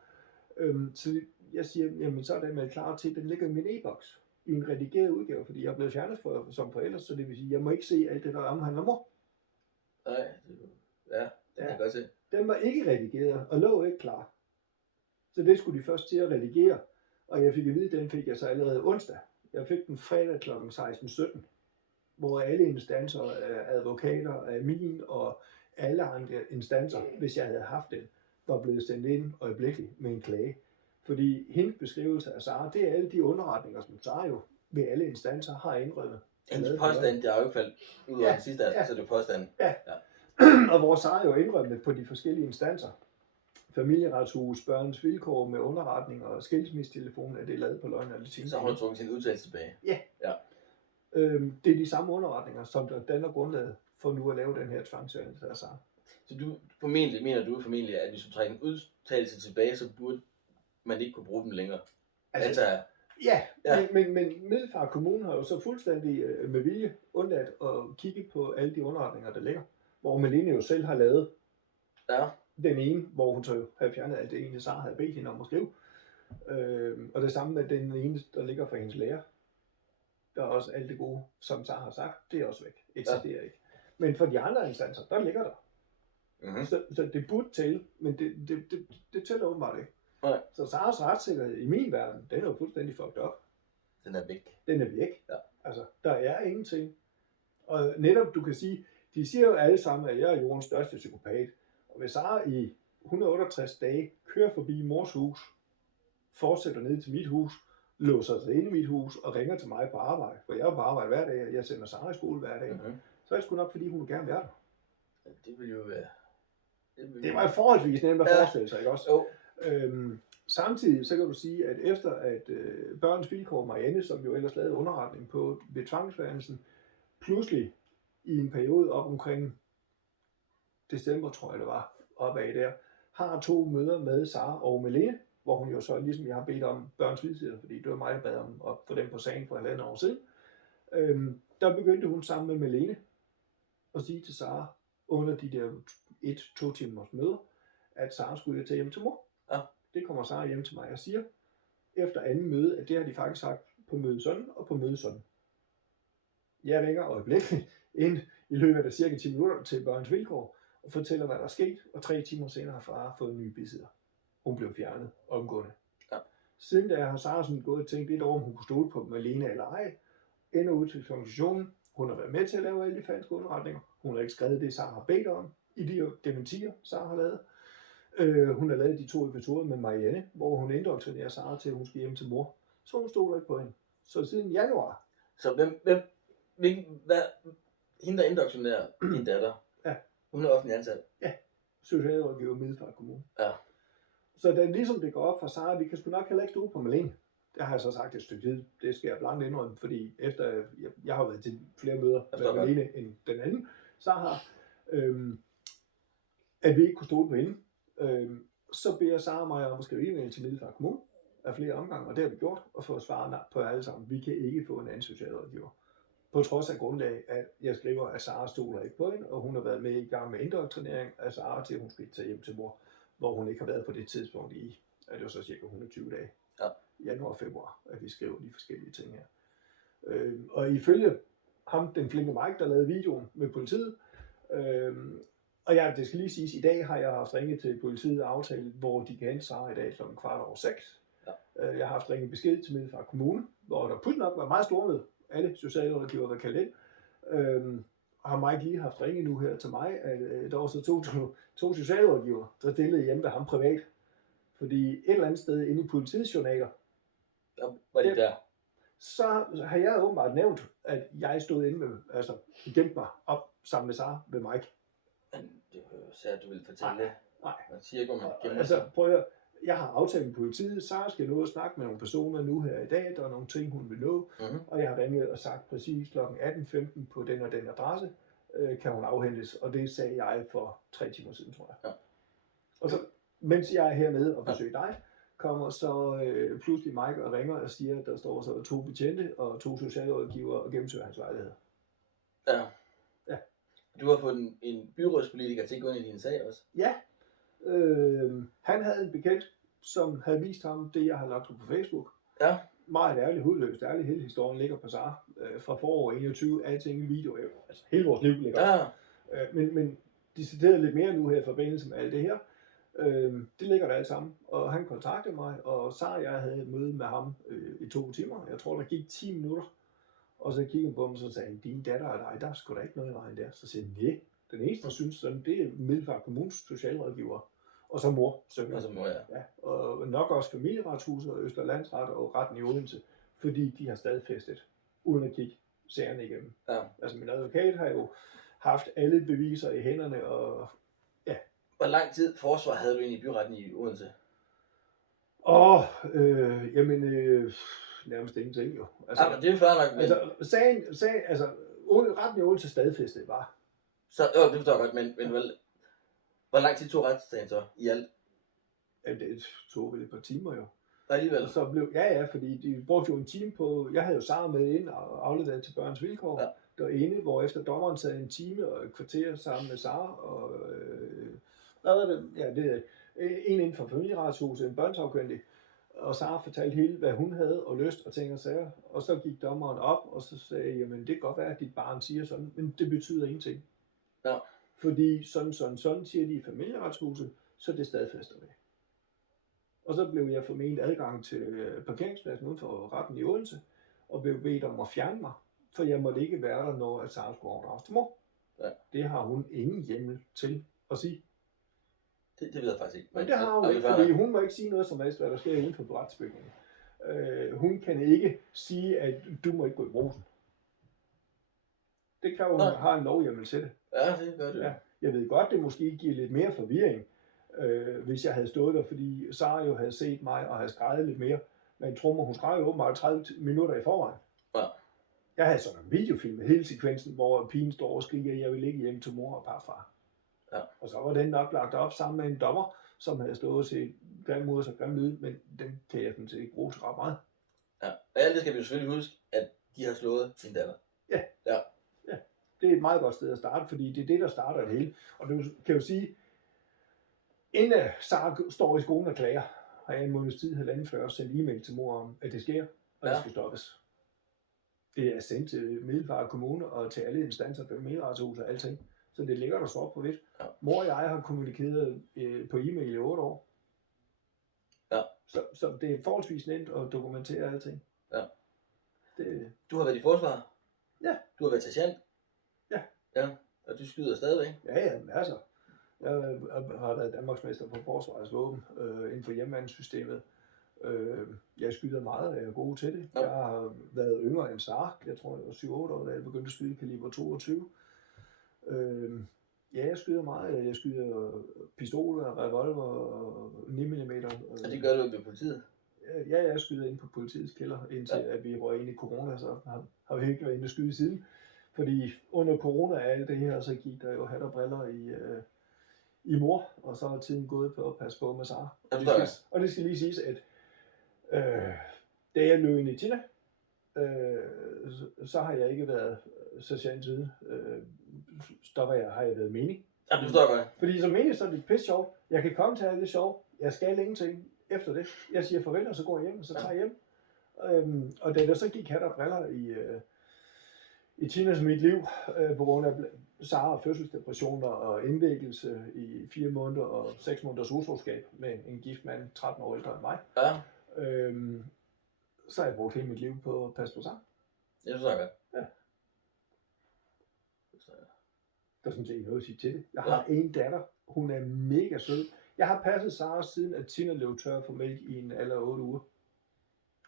Så jeg siger, jamen så er den klar til, den ligger i min e-boks. I en redigeret udgave, fordi jeg er blevet fjernet som forælder, så det vil sige, jeg må ikke se alt det, der omhandler mor. Nej, det kan jeg godt se. Den var ikke redigeret, og lå ikke klar. Så det skulle de først til at redigere, og jeg fik at vide, den fik jeg så allerede onsdag. Jeg fik den fredag kl. 16:17, hvor alle instanser, advokater, min og alle andre instanser, hvis jeg havde haft den, var blevet sendt ind øjeblikkeligt med en klage. Fordi hendes beskrivelse af Sara, det er alle de underretninger, som Sara jo ved alle instanser har indrømmet. Hendes påstand, det er jo ikke faldet ud af den sidste, så det er påstanden. Ja. Og hvor Sara jo indrømmet på de forskellige instanser. Familieretshus, børns vilkår med underretninger og skilsmistelefon, at det er lavet på løgn eller ting. Så har hun trukket sin udtalelse tilbage. Ja. Det er de samme underretninger, som der danner grundlaget for nu at lave den her tvangsfjernelse af Sara. Så mener du formentlig, at hvis du trækker en udtalelse tilbage, så burde man ikke kunne bruge dem længere? Altså, ja. Men Middelfart Kommune har jo så fuldstændig med vilje undladt at kigge på alle de underretninger, der ligger. Hvor Malene jo selv har lavet den ene, hvor hun så havde fjernet alt det ene, Sara havde bedt hende om at skrive. Og det samme med den ene, der ligger for hendes lærer. Der er også alt det gode, som Sara har sagt, det er også væk. Eksisterer ikke. Men for de andre instanser, der ligger der. Mm-hmm. Så det burde tælle, men det tæller åbenbart ikke. Nej. Så Saras retssikkerhed i min verden, den er jo fuldstændig fucked up. Den er væk. Den er væk. Ja. Altså, der er ingenting. Og netop, du kan sige, de siger jo alle sammen, at jeg er jordens største psykopat. Og hvis Sara i 168 dage kører forbi mors hus, fortsætter ned til mit hus, låser sig ind i mit hus og ringer til mig på arbejde, for jeg er på arbejde hver dag, og jeg sender Sara i skole hver dag, så er det sgu nok, fordi hun vil gerne være der. Ja, det vil jo være... Det var forholdsvis nemt at forestille sig, ikke også? Samtidig så kan du sige, at efter at børns vilkår Marianne, som jo ellers lavede underretning på ved tvangsfjernelsen, pludselig i en periode op omkring december, tror jeg det var, opad der, har 2 møder med Sara og Malene, hvor hun jo så, ligesom jeg har bedt om børns vidsider, fordi det var mig, der bad om at få dem på sagen for 1,5 år siden, der begyndte hun sammen med Malene at sige til Sara, under de der 1-2 timers møder, at Sara skulle tage hjem til mor. Ja. Det kommer Sara hjem til mig og siger, efter anden møde, at det har de faktisk sagt på møde sådan og på møde sådan. Jeg ringer øjeblikkeligt ind i løbet af cirka 10 minutter til børns vilkår, og fortæller, hvad der er sket, og 3 timer senere har far fået en ny besider. Hun blev fjernet omgående. Ja. Siden da har Sara sådan gået og tænkt lidt over, om hun kunne stole på Malene eller ej. Ender ud til konklusionen. Hun har været med til at lave alle de falske underretninger. Hun har ikke skrevet det, Sara har bedt om, i de dementier, Sara har lavet. Hun har lavet de 2 episoder med Marianne, hvor hun indoktrinerer Sara til, at hun skal hjem til mor. Så hun stoler ikke på hende. Så siden januar. Så hende der indoktrinerer din datter, hun er offentlig ansat? Ja, socialrådgiver i Middelfart Kommune. Ja. Så da ligesom det går op for Sara, vi kan sgu nok heller ikke stole på Malene. Det har jeg så sagt et stykke tid. Det skal jeg blankt indrømme, fordi efter jeg har været til flere møder med Malene end den anden, så har at vi ikke kunne stole på hende. Så beder Sara mig om at skrive e-mail til Middelfart Kommune af flere omgange, og det har vi gjort, og få svaret på alle sammen. Vi kan ikke få en anden socialrådgiver. På trods af grundlag, at jeg skriver, at Sara stoler ikke på hende, og hun har været med i gang med indoktrinering af Sara til, at hun skal tage hjem til mor, hvor hun ikke har været på det tidspunkt i, at det var så cirka 120 dage. Ja. januar og februar, at vi skriver de forskellige ting her. Og ifølge ham, den flinke Mike, der lavede videoen med politiet, og det skal lige siges, i dag har jeg haft ringet til politiet og aftalt, hvor de kan hente Sara i dag kl. 6:15. Ja. Jeg har haft ringet besked til Middelfart Kommune, hvor der pudsigt nok var meget store med alle socialrådgiver var kaldt ind. Og har Mike lige haft ringet nu her til mig, at der var så to socialrådgiver, der stillede hjemme ved ham privat. Fordi et eller andet sted inde i politiets journaler, var det der? Så har jeg åbenbart nævnt, at jeg stod inde med, altså gemte mig op sammen med Sara ved Mike. Men det var jo særligt, du ville fortælle det. Nej. Man siger ikke, hvor man gemmer altså, prøv at høre. Jeg har aftalt med politiet, Sara skal nå at snakke med nogle personer nu her i dag, der er nogle ting, hun vil nå, og jeg har ringet og sagt præcis kl. 18:15 på den og den adresse, kan hun afhentes, og det sagde jeg for 3 timer siden, tror jeg. Ja. Og så, mens jeg er hernede og besøger dig, kommer så pludselig Mike og ringer og siger, at der står så 2 betjente og 2 socialrådgivere og gennemsøger hans lejlighed. Ja. Du har fået en byrådspolitiker til at gå ind i din sag også? Ja. Han havde en bekendt, som havde vist ham det, jeg har lagt på Facebook. Ja. Meget ærligt, hudløst ærligt. Hele historien ligger på Sara fra forår 21. Alting i video. Altså hele vores liv ligger. Ja. Men decideret lidt mere nu her i forbindelse med alt det her. Det ligger der alt sammen. Og han kontaktede mig, og Sara og jeg havde et møde med ham i 2 timer. Jeg tror, der gik 10 minutter. Og så kiggede han på mig, og så sagde han, din datter og dig, der er sgu da ikke noget i vejen der. Så siger han, nej, den eneste, der synes sådan, det er Middelfart Kommunes socialrådgiver. Og så mor, søn. Og så mor, ja. Og nok også familieretshuset og Østerlandsret og retten i Odense, fordi de har stadfæstet, uden at kigge sagerne igennem. Ja. Altså min advokat har jo haft alle beviser i hænderne, og ja. Hvor lang tid forsvar havde du egentlig i byretten i Odense? Nærmest ingenting jo. Altså, men det er jo fair nok. Men... Altså, retten i Odense stadfæstet var. Så, det forstår jeg godt, men hvor lang tid tog retssagen så i alt? Ja, det tog vel et par timer jo. Alligevel? Så blev, fordi de brugte jo en time på, jeg havde jo Sara med ind og afleveret til Børns Vilkår derinde, hvor efter dommeren sad en time og et kvarter sammen med Sara, og hvad var det? Ja, det er en inden for familieretshuset, en børnsafkyndig, og Sara fortalte hele, hvad hun havde og lyst og ting og sager, og så gik dommeren op, og så sagde, jamen det kan godt være, at dit barn siger sådan, men det betyder ingenting. Ja. Fordi sådan siger de i familieretshuset, så det stadfæster vi. Og så blev jeg forment adgang til parkeringspladsen uden for retten i Odense, og blev bedt om at fjerne mig, for jeg måtte ikke være der, når Sara skulle overdrages til mor. Ja. Det har hun ingen hjemmel til at sige. Det ved jeg faktisk ikke. Men det har hun ikke, fordi hun må ikke sige noget som helst, hvad der sker inden for retsbygningen. Hun kan ikke sige, at du må ikke gå i brusen. Det kræver, at hun har en lovhjemmel til det. Ja, det gør det. Ja. Jeg ved godt, det måske giver lidt mere forvirring, hvis jeg havde stået der, fordi Sara jo havde set mig og havde skrevet lidt mere. Men Trummer, hun skrev jo åbenbart 30 minutter i forvejen. Ja. Jeg havde sådan en videofilm med hele sekvensen, hvor pigen står og skriger, jeg vil ikke hjem til mor og farfar. Ja. Og så var den nok lagt op sammen med en dommer, som havde stået og set grim ud og så grim lyd, men den kan jeg sådan set ikke bruge til ret meget. Ja, og alt det skal vi jo selvfølgelig huske, at de har slået sin datter. Ja. Det er et meget godt sted at starte, fordi det er det, der starter det hele. Og du kan jo sige, inden Sara står i skolen og klager, har jeg en måneds tid, 1,5 før, sendt e-mail til mor om, at det sker, og det skal stoppes. Det er sendt til Middelfart Kommune og til alle instanser, familieretshus og alting. Så det ligger der sort på hvidt. Ja. Mor og jeg har kommunikeret på e-mail i 8 år. Ja. Så det er forholdsvis nemt at dokumentere alting. Ja. Du har været i forsvaret? Ja. Du har været sergeant? Ja. Og du skyder stadigvæk? Ja, altså. Jeg har været Danmarksmester på forsvarets våben inden for hjemmeværnssystemet. Jeg skyder meget, og jeg er god til det. Ja. Jeg har været yngre end Sara. Jeg tror, jeg var 7-8 år, da jeg begyndte at skyde kaliber 22. Jeg skyder meget. Jeg skyder pistoler, revolver og 9 mm. Og det gør du ved politiet? Ja, jeg skyder ind på politiets kælder, indtil at vi røg ind i corona, så har vi ikke været inde og skyde siden. Fordi under corona og alt det her, så gik der jo hat og briller i mor, og så er tiden gået på at passe på med Sara. Og det skal lige siges, at da jeg løb ind i Tina, så har jeg ikke været sergeant siden. Har jeg været menig. Ja, det forstår jeg godt. Fordi som menig, så er det pisse sjovt. Jeg kan komme til alt det sjov. Jeg skal ingenting. efter det. Jeg siger farvel, og så går jeg hjem, og så tager jeg hjem. Og da der så gik hat og briller i Tinas og mit liv, på grund af Sara fødselsdepressioner og indlæggelse i 4 måneder og 6 måneders utroskab med en gift mand, 13 år ældre end mig, så har jeg brugt hele mit liv på at passe på Sara. Jeg forstår godt. Ja. Der er sådan set ikke noget at sige til det. Jeg har en datter. Hun er mega sød. Jeg har passet Sara siden, at Tina løb tør for mælk i en alder af 8 uger.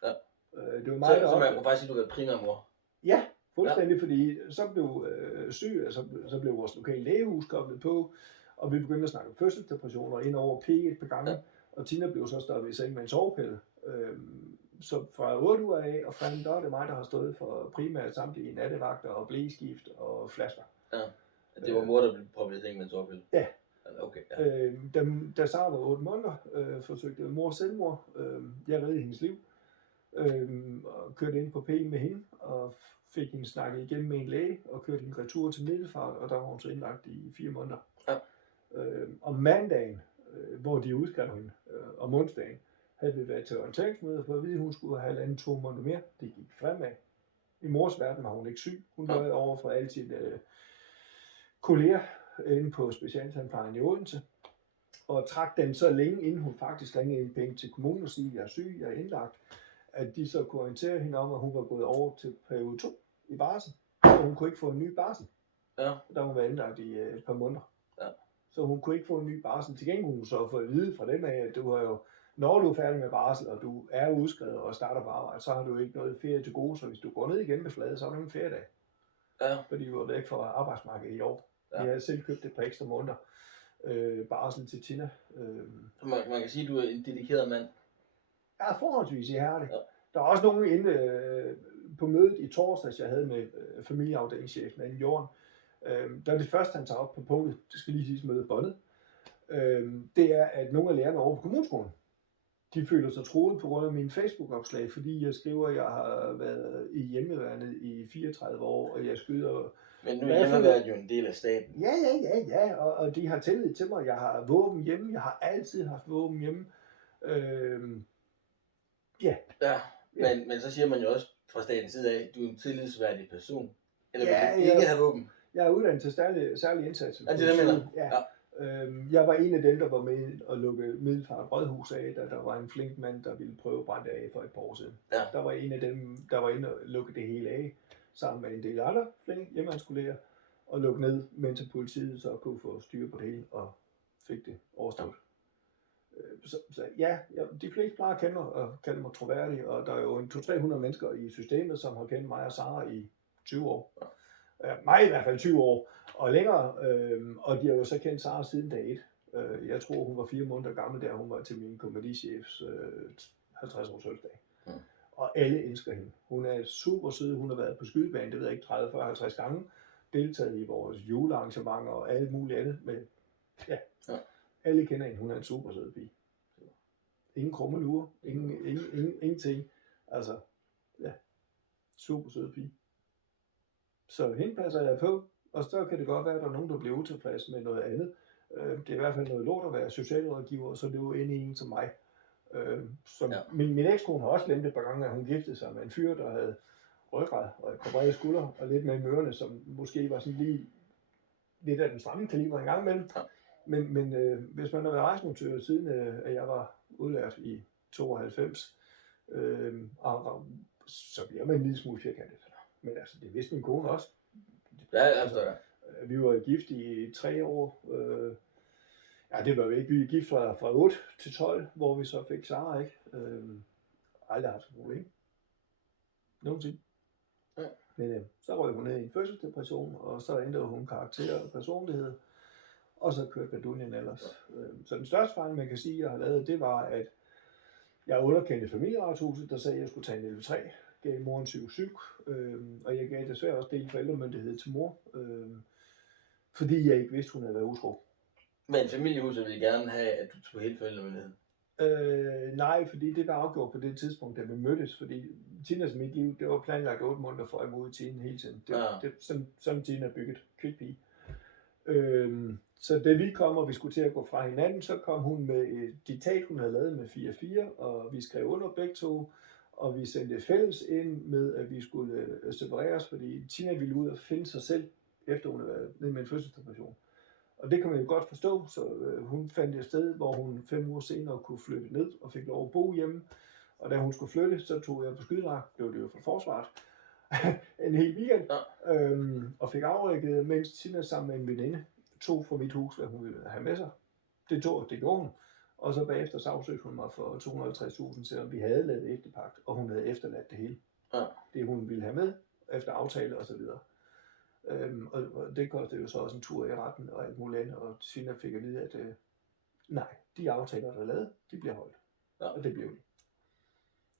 Ja. Det var meget så man kunne faktisk sige, at du var primærmor. Ja, fuldstændig, fordi så blev syg, altså, så blev vores lokale lægehus koblet på, og vi begyndte at snakke om fødselsdepressioner ind over P et par gange, og Tina blev så stoppet i seng med en sovepille. Så fra 8 uger af og frem, der er det mig, der har stået for primært samtlige nattevagter og blæskift og flasker. Ja, det var mor, der blev proppet i seng med en sovepille? Ja. Okay, ja. Da Sara var 8 måneder, forsøgte mor selvmord. Jeg reddede hendes liv, og kørte ind på P med hende, og fik hende snakket igennem med en læge, og kørte hende retur til Middelfart, og der var hun så indlagt i 4 måneder. Ja. Om mandagen, hvor de udskrev hende, om onsdagen, havde vi været til orienteringsmøde for at vide, at hun skulle have 1,5-2 måneder mere. Det gik fremad. I mors verden var hun ikke syg. Hun løj over for alle sine kolleger inde på specialtandplejen i Odense, og trak den så længe, inden hun faktisk ringede en penge til kommunen og sige, at jeg er syg, jeg er indlagt, at de så kunne orientere hende om, at hun var gået over til periode 2 i barsel, og hun kunne ikke få en ny barsel. Ja. Der hun var indlagt i et par måneder. Ja. Så hun kunne ikke få en ny barsel. Til gengæld kunne så få at vide fra dem af, at du har jo, når du er færdig med barsel, og du er udskrevet og starter på arbejde, så har du ikke noget ferie til gode, så hvis du går ned igen med flade, så har du en feriedag. Ja. Fordi du var væk fra arbejdsmarkedet i år. Ja. Jeg havde selv købt et par ekstra måneder barsel til Tina. Man kan sige, at du er en dedikeret mand. Jeg er forholdsvis ihærdig. Ja. Der er også nogen inde på mødet i torsdags, jeg havde med familieafdelingschefen Anne Jorden. Der er det første, han tager op på punktet, det skal lige siges med båndet, det er, at nogle af lærerne over på kommuneskolen, de føler sig truet på grund af mine Facebook-opslag, fordi jeg skriver, at jeg har været i hjemmeværnet i 34 år, og jeg skyder. Men nu er hjemmeværnet jo en del af staten. Ja, og de har tillid til mig. Jeg har våben hjemme, jeg har altid haft våben hjemme. Ja. Men så siger man jo også fra statens side af, at du er en tillidsværdig person. Eller Ja, vil du ikke have våben? Jeg er uddannet til særlig indsats. Ja, det er det, jeg mener. Ja. Jeg var en af dem, der var med og lukke Middelfart Rådhus af, da der var en flink mand, der ville prøve at brænde af for et par år siden. Ja. Der var en af dem, der var inde og lukke det hele af, sammen med en del andre flinke hjemmehandskolleger, og lukke ned, mens politiet så kunne få styr på det hele, og fik det overstået. Så ja, de fleste plejer at kende mig, og kalde mig troværdig, og der er jo 200-300 mennesker i systemet, som har kendt mig og Sara i 20 år. Mig i hvert fald 20 år og længere, og de har jo så kendt Sara siden dag 1. Jeg tror, hun var 4 måneder gammel, da hun var til min komedichefs 50-års fødselsdag. Og alle elsker hende. Hun er super sød, hun har været på skydebanen, det ved jeg ikke, 30, 40, 50 gange, deltaget i vores julearrangementer og alt muligt andet. Men ja. Alle kender hende, hun er en super sød pige. Ingen krummelure, ingenting. Altså, ja, super sød pige. Så hende passer jeg på, og så kan det godt være, at der er nogen, der bliver utilfredse med noget andet. Det er i hvert fald noget lort at være socialrådgiver, og så løbe ind i en som mig. Min ekskone har også glemt et par gange, at hun giftede sig med en fyr, der havde ryggrad og et par brede skuldre, og lidt med mørerne, som måske var sådan lige lidt af den stramme kaliber en gang imellem. Men hvis man har været rejsemontør siden, at jeg var udlært i 92, så bliver man en lille smule firkantet. Men altså, det vidste min kone også. Ja, altså. Vi var gift i 3 år. Det var vi ikke. Vi var gift fra 8 til 12, hvor vi så fik Sara, ikke? Aldrig haft et problem. Nogensinde. Ja. Men så røg hun ned i en fødselsdepression, og så ændrede hun karakter og personlighed. Og så kørte baduljen ellers. Så den største fejl, man kan sige, jeg har lavet, det var, at jeg underkendte familieretshuset, der sagde, at jeg skulle tage en L3. Gav mor en 7-7, og jeg gav desværre også del forældremyndighed til mor, fordi jeg ikke vidste, hun havde været utro. Men familiehuset ville gerne have, at du tog hele forældremyndigheden? Nej, fordi det var afgjort på det tidspunkt, da vi mødtes, fordi Tinas mit liv, det var planlagt 8 måneder for at imod Tina hele tiden. Sådan Tina er bygget, kvik pige. Så da vi kom, og vi skulle til at gå fra hinanden, så kom hun med et diktat, hun havde lavet med 4-4, og vi skrev under begge to, og vi sendte fælles ind med, at vi skulle separeres, fordi Tina ville ud og finde sig selv, efter hun havde været nede med en fødselsdepression. Og det kan man jo godt forstå, så hun fandt et sted, hvor hun 5 uger senere kunne flytte ned og fik lov at bo hjemme. Og da hun skulle flytte, så tog jeg på skydedragt, blev det jo fra forsvaret, en hel weekend, og fik afrækket, mens Tina sammen med en veninde tog fra mit hus, hvad hun ville have med sig. Det gjorde hun. Og så bagefter sagsøgte hun mig for 250.000, selvom vi havde lavet ægtepagt, og hun havde efterladt det hele. Ja. Det hun ville have med, efter aftale og så videre. Og det kostede jo så også en tur i retten og alt muligt andet, og Tina fik at vide, at nej, de aftaler, der er lavet, de bliver holdt. Ja. Og det blev de.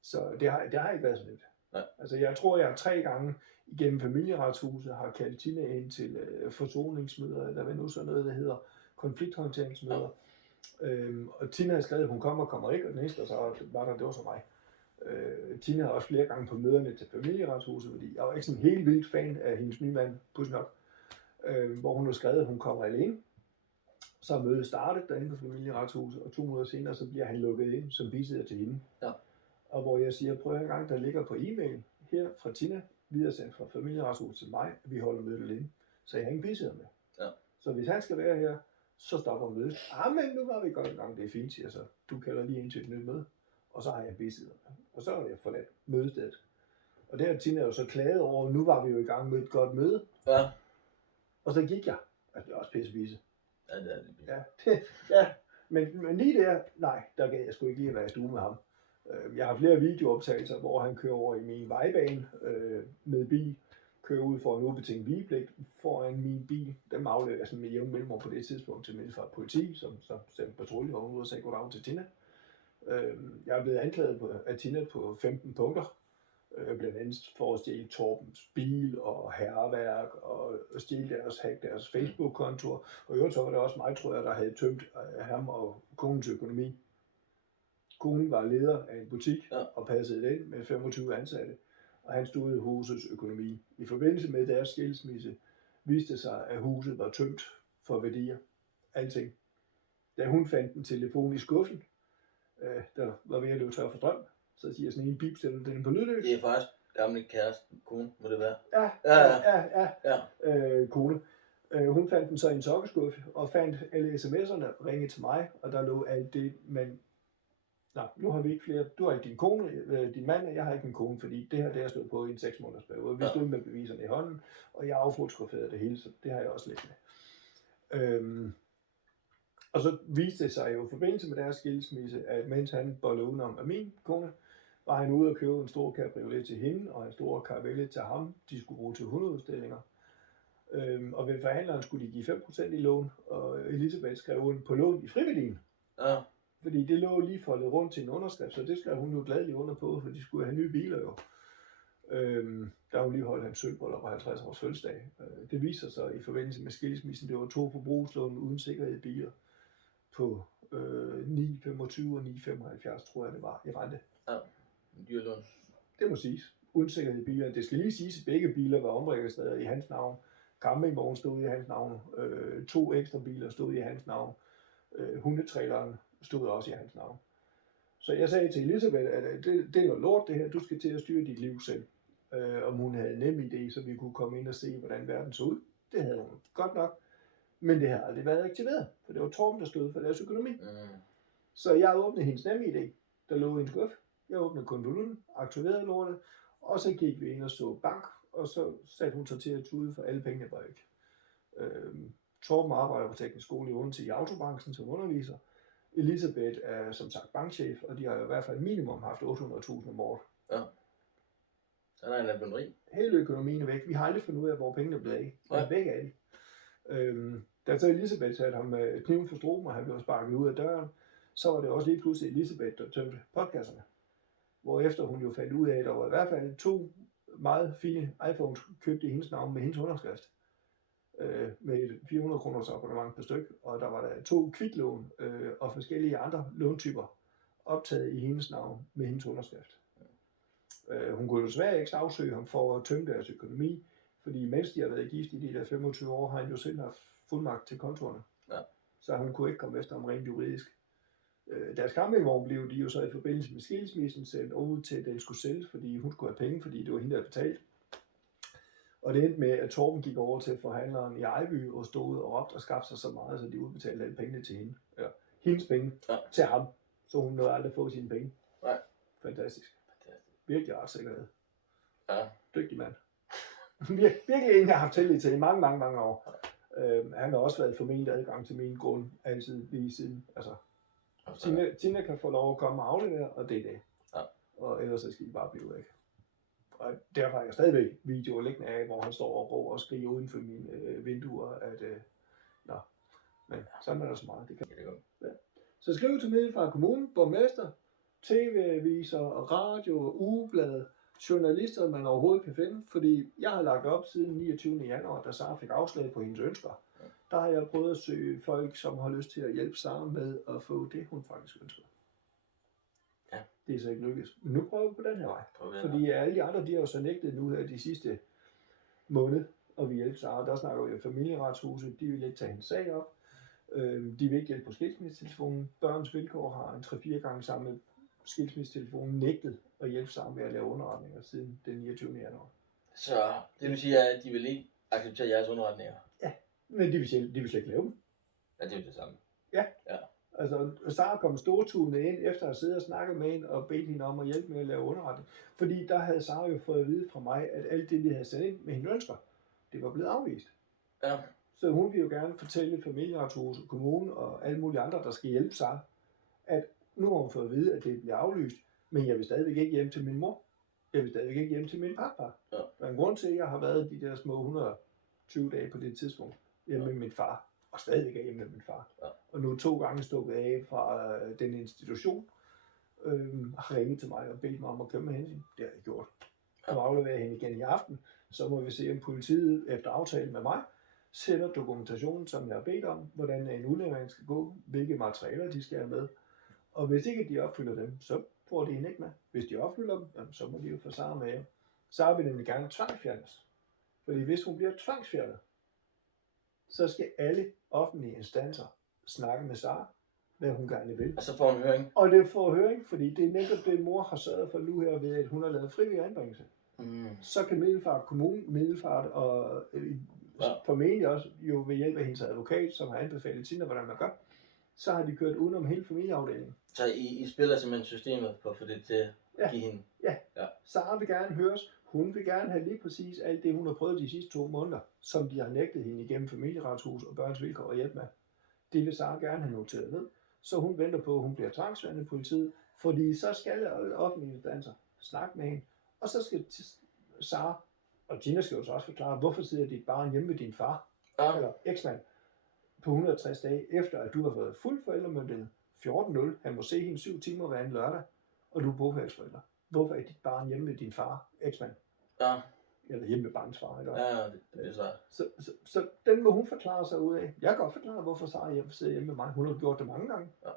Så det har ikke været så nemt. Ja. Altså jeg tror, jeg 3 gange igennem familieretshuset har kaldt Tina ind til forsoningsmøder, eller hvad nu sådan noget, der hedder konflikthåndteringsmøder. Ja. Og Tina har skrevet, at hun kommer ikke, og den eneste, så var det var så mig. Tina har også flere gange på møderne til familieretshuset, fordi jeg var ikke sådan helt vildt fan af hendes nye mand, pudsigt nok, hvor hun har skrevet, at hun kommer alene. Så er mødet startet derinde på familieretshuset, og 2 måneder senere, så bliver han lukket ind som bisidder til hende. Ja. Og hvor jeg siger, prøv en gang, der ligger på e-mail her fra Tina, videresendt fra familieretshuset til mig, at vi holder mødet alene. Så jeg har ingen bisidder med. Ja. Så hvis han skal være her, så stopper mødet. Men nu var vi godt i gang, det er fint, siger så. Du kalder lige ind til et nyt møde. Og så har jeg bisidder med. Og så har jeg forladt mødestedet. Og det har Tina jo så klaget over, nu var vi jo i gang med et godt møde. Ja. Og så gik jeg. Altså det er også pissevise. Ja, det er det. Ja, men lige der, nej, der gav jeg sgu ikke lige at være i stue med ham. Jeg har flere videooptagelser, hvor han kører over i min vejbane med bil, kører ud for en ubetinget vigepligt foran min bil. Dem afleverer jeg sådan med jævn mellemrum på det tidspunkt til Middelfart politi, som så sendte patruljevogne ud og sagde goddag til Tina. Jeg er blevet anklaget af Tina på 15 punkter, blandt andet for at stjæle Torbens bil og hærværk og stjæle deres Facebook-kontor. Og i øvrigt så var det også mig, tror jeg, der havde tømt ham og konens økonomi. Konen var leder af en butik og passede den med 25 ansatte, og han stod i husets økonomi. I forbindelse med deres skilsmisse viste sig, at huset var tømt for værdier. Alting. Da hun fandt en telefon i skuffen, der var ved at løbe tør for strøm, så siger sådan en bip, sætter den på lydløs. Det er faktisk gamle kæreste, kone, må det være? Ja. Kone. Hun fandt den så i en sokkeskuffe, og fandt alle sms'erne, ringede til mig, og der lå alt det, men nu har vi ikke flere. Du har ikke din kone, din mand, og jeg har ikke min kone, fordi det her, det har stået på i en 6 måneders periode. Vi stod med beviserne i hånden, og jeg affotograferede det hele, så det har jeg også lidt med. Og så viste det sig jo i forbindelse med deres skilsmisse, at mens han bollede udenom af min kone, var han ude at købe en stor cabriolet til hende, og en stor cabriolet til ham, de skulle bruge til hundeudstillinger. Og ved forhandleren skulle de give 5% i lån, og Elisabeth skrev under på lån i frivilligen. Ja. Fordi det lå lige foldet rundt til en underskrift, så det skrev hun jo gladeligt under på, for de skulle have nye biler jo. Der hun lige holdt hans sølvbryllup på 50 års fødselsdag. Det viser sig i forbindelse med skilsmissen, det var 2 forbrugslån uden sikkerhed biler på 9,25 og 9,75, tror jeg det var, i rente. Ja, dyrlån. Det må siges. Uden sikkerhed i biler. Det skal lige siges, at begge biler var omregistreret i hans navn. Campingvognen stod i hans navn. 2 ekstra biler stod i hans navn. Hundetraileren stod også i hans navn. Så jeg sagde til Elisabeth, at det er noget lort det her, du skal til at styre dit liv selv. Om hun havde nem idé, så vi kunne komme ind og se, hvordan verden så ud. Det havde hun godt nok. Men det havde aldrig været aktiveret, for det var Torben, der stod for deres økonomi. Så jeg åbnede hendes nemme idé, der lå i en skuffe. Jeg åbnede konvolutten, aktiverede lortet, og så gik vi ind og så bank, og så satte hun sig til at tude, for alle pengene var ikke. Torben arbejder på teknisk skole i Odense i autobranchen som underviser. Elisabeth er som sagt bankchef, og de har i hvert fald minimum haft 800.000 om året. Ja. Så er der en rig. Hele økonomien er væk. Vi har aldrig fundet ud af, hvor pengene er blevet af. De er væk af det. Da så Elisabeth satte ham kniven for struben, og han blev sparket ud af døren, så var det også lige pludselig Elisabeth, der tømte postkasserne. Hvorefter hun jo fandt ud af, at der var i hvert fald 2 meget fine iPhones købt i hendes navn med hendes underskrift. Med et 400 kroners abonnement per styk, og der var der 2 kviklån og forskellige andre låntyper optaget i hendes navn med hendes underskrift. Hun kunne jo desværre ikke sagsøge ham for at tømme deres økonomi, fordi mens de har været gift i de der 25 år, har han jo selv haft fuldmagt til kontorerne. Ja. Så hun kunne ikke komme efter ham rent juridisk. Deres campingvogn blev de jo så i forbindelse med skilsmissen sendt ud til, at den skulle sælges, fordi hun skulle have penge, fordi det var hende, der betalte. Og det endte med, at Torben gik over til forhandleren i Ejby og stod og råbte og skabte sig så meget, så de udbetalte alle pengene til hende. Ja. Hendes penge til ham, så hun nåede aldrig få sine penge. Nej. Fantastisk. Virkelig retssikkerhed. Ja. Dygtig mand. Virkelig en, jeg har haft tillid til i mange, mange, mange år. Han har også været formentlig adgang til min grund, altid lige siden. Altså, Tina kan få lov at komme og aflevere, og det er det. Ja. Og ellers så skal de bare blive væk. Og derfor har jeg stadigvæk videoer liggende af, hvor han står og råber og skriger uden for mine vinduer, at men sådan er der så meget. Det kan det godt. Ja. Så skriv til Middelfart Kommune, borgmester, tv-aviser, radio, ugeblade, journalister, man overhovedet kan finde, fordi jeg har lagt op siden 29. januar, da Sara fik afslag på hendes ønsker. Der har jeg prøvet at søge folk, som har lyst til at hjælpe Sara med at få det, hun faktisk ønsker. Ja. Det er så ikke lykkedes. Men nu prøver vi på den her vej. Fordi alle de andre, de har jo så nægtet nu her de sidste måned, og vi hjælper Sara. Der snakker vi om familieretshuset, de vil ikke tage hendes sag op. De vil ikke hjælpe på skilsmissetelefonen. Børns Vilkår har en 3-4 gange sammen skilsmissetelefonen nægtet at hjælpe sammen med at lave underretninger siden den 29. januar. Så det vil sige, at de vil ikke acceptere jeres underretninger? Ja, men de vil slet ikke lave dem. Ja, det er jo det samme. Ja. Altså, Sara kom stortugende ind efter at have siddet og snakket med hende og bedt hende om at hjælpe med at lave underretning. Fordi der havde Sara jo fået at vide fra mig, at alt det, vi havde sendt ind med hendes ønsker, det var blevet afvist. Ja. Så hun vil jo gerne fortælle familieretshuset, kommunen og alle mulige andre, der skal hjælpe Sara, at nu har hun fået at vide, at det bliver aflyst, men jeg vil stadigvæk ikke hjem til min mor. Jeg vil stadigvæk ikke hjem til min papfar. Ja. Der er en grund til, at jeg har været de der små 120 dage på det tidspunkt hjemme med min far, og stadigvæk er hjemme med min far. Ja. Og nu 2 gange stukket af fra den institution, har ringet til mig og bedt mig om at komme med hensyn. Det har jeg gjort. Jeg må aflevere hende igen i aften, så må vi se, om politiet efter aftale med mig sætter dokumentationen, som jeg har bedt om, hvordan en udlevering skal gå, hvilke materialer de skal have med. Og hvis ikke de opfylder dem, så får de hende ikke med. Hvis de opfylder dem, så må de jo få Sara med hjem. Så vil nemlig gerne tvangsfjernes. Fordi hvis hun bliver tvangsfjernet, så skal alle offentlige instanser snakke med Sara, hvad hun gerne vil. Og så får hun høring. Og det får høring, fordi det er netop det, mor har sørget for nu her ved, at hun har lavet frivillig anbringelse. Så kan Middelfart Kommune, Middelfart og formentlig også jo ved hjælp af hendes advokat, som har anbefalet Tina, hvordan man gør, så har de kørt udenom hele familieafdelingen. Så I spiller simpelthen systemet for at få det til at give hende? Ja. Sara vil gerne høres. Hun vil gerne have lige præcis alt det, hun har prøvet de sidste 2 måneder, som de har nægtet hende igennem familieretshus og Børns Vilkår at hjælpe med. Det vil Sara gerne have noteret ned. Så hun venter på, at hun bliver tvangsfjernet i politiet, fordi så skal offentlige instanser snakke med hende. Og så skal Sara, og Tina skal jo så også forklare, hvorfor sidder dit barn hjemme med din far, eller eksmand, på 160 dage, efter at du har fået fuld forældremyndighed, 14-0, han må se hende 7 timer hver anden lørdag, og du er bopælsforælder. Hvorfor er dit barn hjemme med din far, eksmand? Ja. Eller hjemme med barns far, ikke? Ja, det er så. Så den må hun forklare sig ud af. Jeg kan godt forklare, hvorfor Sara sidder hjemme med mig. Hun har gjort det mange gange. Ja.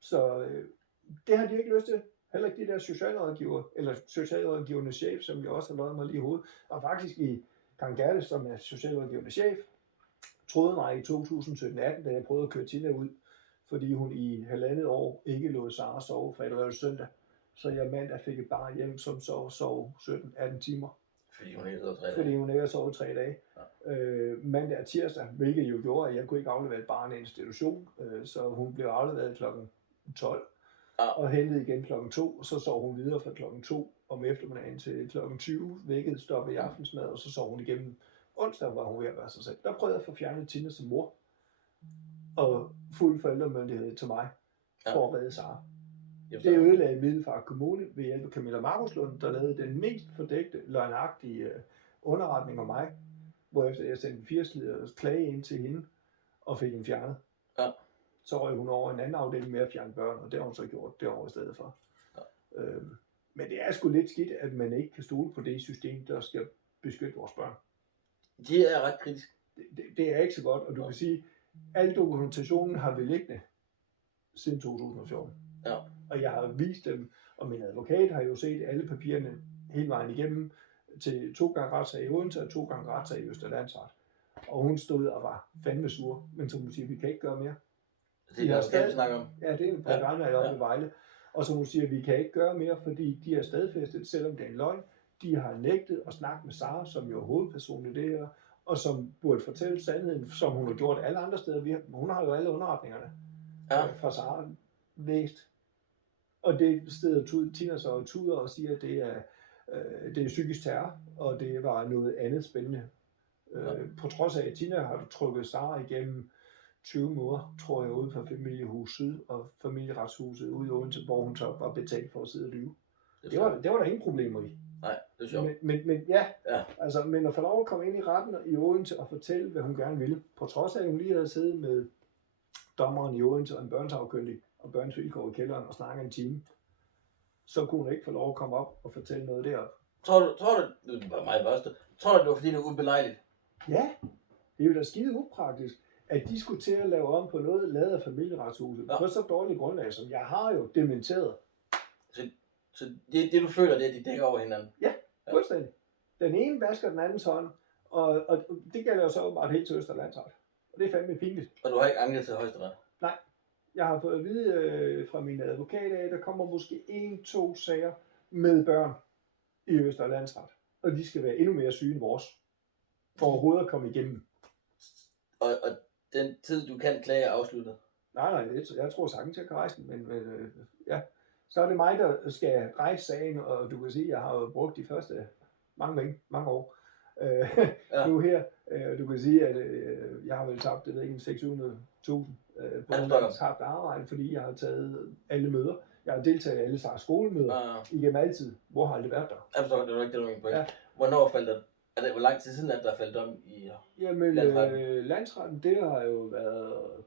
Så det har de ikke lyst til. Heller ikke de der socialrådgiver, eller socialrådgivende chef, som jeg også har løjet mig lige i hovedet. Og faktisk i Karen Gerte, som er socialrådgivende chef, troede mig i 2017-18, da jeg prøvede at køre Tina ud, fordi hun i 1,5 år ikke lod Sara sove fredag eller søndag. Så jeg mandag fik et barn hjem, som sov 17-18 timer. Fordi hun ikke havde 3 dage. Fordi hun ikke havde sovet 3 dage. Ja. Mandag og tirsdag, hvilket jo gjorde, at jeg kunne ikke aflevere et barn i institution. Så hun blev afleveret kl. 12. Ja. Og hentet igen kl. 2, og så sov hun videre fra kl. 2 om eftermiddagen til kl. 20, hvilket stoppede i aftensmad, og så sov hun igennem onsdag, var hun ved at være sig selv. Der prøvede jeg at få fjernet Tina som mor, og fuld forældremyndighed til mig, for at redde Sara. Det ødelagde Middelfart Kommune ved hjælp af Camilla Markuslund, der lavede den mest fordækte, løgnagtige underretning om mig, hvorefter jeg sendte 80-siders klage ind til hende, og fik hende fjernet. Ja. Så røg hun over en anden afdeling med at fjerne børn, og det har hun så gjort derovre i stedet for. Ja. Men det er sgu lidt skidt, at man ikke kan stole på det system, der skal beskytte vores børn. Det er ret kritisk. Det er ikke så godt, og du kan sige, al dokumentationen har vi liggende siden 2014. Ja. Og jeg har vist dem, og min advokat har jo set alle papirerne hele vejen igennem til 2 gange retssag i Odense og 2 gange retssag i Østerlandsret. Og hun stod og var fandme sur, men som hun siger, vi kan ikke gøre mere. Det er det, vi snakker om. Ja, det er jo på Grønland oppe i Vejle. Og som hun siger, vi kan ikke gøre mere, fordi de er stadfæstet, selvom det er en løgn. De har nægtet at snakke med Sara, som jo er hovedpersonen i det her, og som burde fortælle sandheden, som hun har gjort alle andre steder. Hun har jo alle underretningerne fra Sara læst. Og det sted Tina så tuder og siger, at det er psykisk terror, og det var noget andet spændende. På trods af, at Tina har trukket Sara igennem 20 måneder, tror jeg, ude på Familiehus Syd og Familieretshuset ude i Odense, hvor hun så var betalt for at sidde og lyve. Det var der ingen problemer i. Nej, det er sjovt. Men altså, men at få lov at komme ind i retten i Odense og fortælle, hvad hun gerne ville, på trods af, at hun lige havde siddet med dommeren i Odense og en børnsagkyndig og børnsvilkår i kælderen og snakket en time, så kunne hun ikke få lov at komme op og fortælle noget deroppe. Tror du, det var meget værste, tror du, det var fordi, det var ubelejligt? Ja, det er jo da skide upraktisk, at de skulle til at lave om på noget lavet af Familieretshuset på så dårligt grundlag, som jeg har jo dementeret. Så det du føler, det er, at de dækker over hinanden? Ja, fuldstændig. Den ene vasker den andens hånd, og det gælder jo så åbenbart helt til Østre Landsret. Og det er fandme pinligt. Og du har ikke anket til Højesteret? Nej. Jeg har fået at vide fra min advokat af, at der kommer måske 1-2 sager med børn i Østre Landsret. Og de skal være endnu mere syge end vores, for overhovedet at komme igennem. Og den tid, du kan klage, er afsluttet? Nej, jeg tror sagtens, jeg kan rejse den, men ja. Så er det mig, der skal rejse sagen, og du kan sige, at jeg har jo brugt de første mange år nu her. Du kan sige, at jeg har vel tabt, det ved ikke, 600.000 på tabt arbejde, fordi jeg har taget alle møder. Jeg har deltaget i alle skolemøder igennem altid. Hvor har jeg aldrig været der? Jeg forstår, det var ikke det, du var point. Hvornår faldt der? Hvor lang tid siden, at der er faldet om i landsretten? Landsretten, det har jo været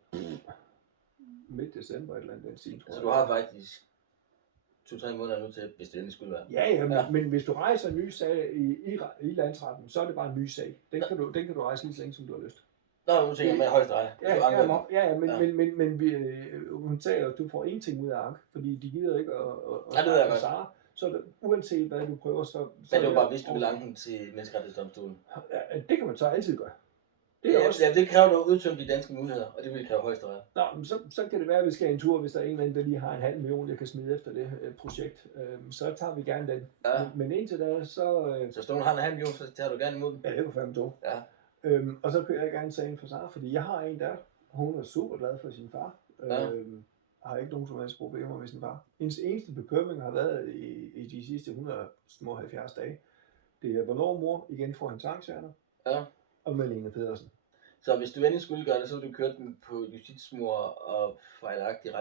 midt december et eller andet den siden, tror jeg. Så du har faktisk 2-3 måneder nu til, hvis det endelig skulle være. Ja. Men hvis du rejser en ny sag i landsretten, så er det bare en ny sag. Den kan du rejse lige så længe, som du har lyst. Nå, nu tænker jeg med Højesteret. Men hun sagde, at du får ingenting ud af anke, fordi de gider ikke at snakke med Sara. Så uanset hvad du prøver, så men det var bare, hvis du vil anke den til Menneskerettighedsdomstolen. Ja, det kan man så altid gøre. Det kræver du udtømt de danske muligheder, og det vil kræve Højesteret. Nå, men så kan det være, at vi skal en tur, hvis der er en eller anden, der lige har 500.000, jeg kan smide efter det projekt. Så tager vi gerne den. Ja. Men indtil da, så... Så hvis nogen har 500.000, så tager du gerne imod den? Ja, det var fandme dog. Ja. Og så kører jeg gerne sagen for Sara, fordi jeg har en der, hun er super glad for sin far. Har ikke nogen som helst problemer med sin far. Hendes eneste bekymring har været i de sidste 170 dage. Det er, hvornår mor igen får hendes angstcerner. Ja. Og Malene Pedersen. Så hvis du endelig skulle gøre det, så ville du køre den på justitsmord og fejlagtig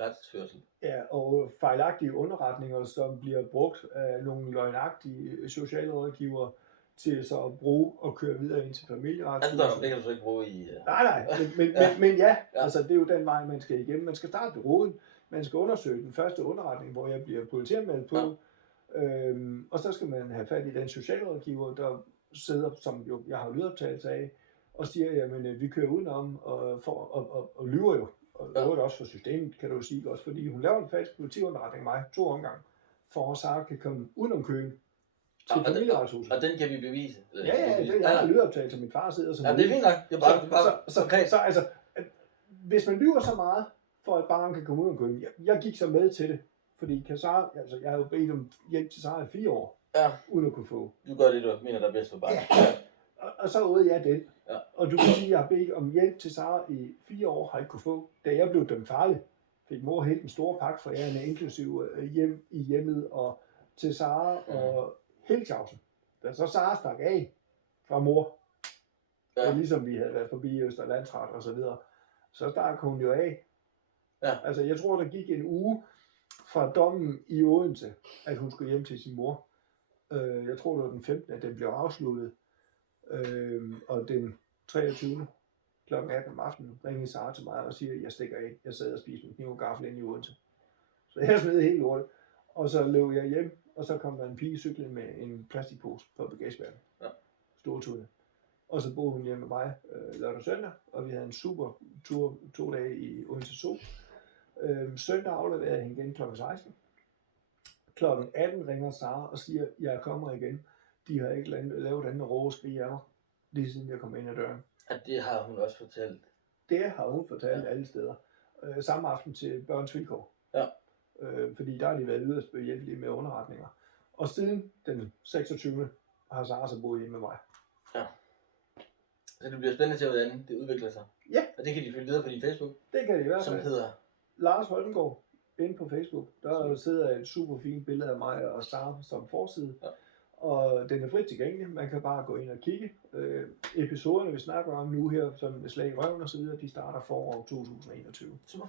retsførsel. Ja, og fejlagtige underretninger, som bliver brugt af nogle løgnagtige socialrådgivere til så at bruge og køre videre ind til familieretshuset. Det kan du så ikke bruge i... Nej, men ja, altså det er jo den vej, man skal igennem. Man skal starte ved roden. Man skal undersøge den første underretning, hvor jeg bliver politianmeldt på. Ja. Og så skal man have fat i den socialrådgiver, der sidder, som jo jeg har lydoptagelse af, og siger, jamen vi kører udenom og lyver jo. Og lyver det også for systemet, kan du jo sige også, fordi hun laver en falsk politiunderretning af mig 2 omgange, for at Sara kan komme udenom køen til familieretshuset. Og den kan vi bevise? Ja, jeg har lydoptagelse, min far sidder som det er fint nok. Det er bare så altså, hvis man lyver så meget, for at barn kan komme ud af køen, jeg gik så med til det, fordi Sara, altså jeg har jo bedt om hjælp til Sara i 4 år. Ja. Uden at kunne få. Du gør det, du mener, der er bedst for barnet. Ja. Og så ude jeg den. Ja. Og du kan sige, at jeg har bedt om hjælp til Sara i 4 år, har ikke kunne få. Da jeg blev dømt farlig, fik mor helt en stor pakke for ærende, inklusive hjem i hjemmet og til Sara og hele tjavsen. Da så Sara stak af fra mor, og ligesom vi havde været forbi Østre Landsret og så videre, så stak hun jo af. Ja. Altså jeg tror, der gik en uge fra dommen i Odense, at hun skulle hjem til sin mor. Jeg tror, det var den 15. at den blev afsluttet. Og den 23. kl. 18 om aftenen ringede Sara til mig og siger, at jeg stikker af. Jeg sad og spiste med kniv og gaffel ind i Odense. Så jeg smed helt lortet. Og så løb jeg hjem, og så kom der en pige cykle med en plastikpose på bagagebærten. Ja. Stortude. Og så boede hun hjemme med mig lørdag og søndag, og vi havde en super tur 2 dage i Odense Zoo. Søndag afleverede jeg hende igen kl. 16. Klokken 18 ringer Sara og siger, jeg kommer igen. de har ikke lavet andet råskrig af mig, lige siden jeg kom ind ad døren. At det har hun også fortalt. Det har hun fortalt alle steder. Samme aften til Børns Vilkår. Ja. Fordi der har de været yderst behjælpelige med underretninger. Og siden den 26. har Sara så boet hjemme med mig. Ja. Så det bliver spændende til, hvordan det udvikler sig. Ja. Og det kan de følge videre på din Facebook. Det kan de i hvert fald. Som hedder Lars Holmgaard inde på Facebook. Der sidder et super fint billede af mig og Sara som forside. Ja. Og den er frit tilgængelig. Man kan bare gå ind og kigge. Episoderne, vi snakker om nu her, som med slag i røven og så videre, de starter foråret 2021. Super.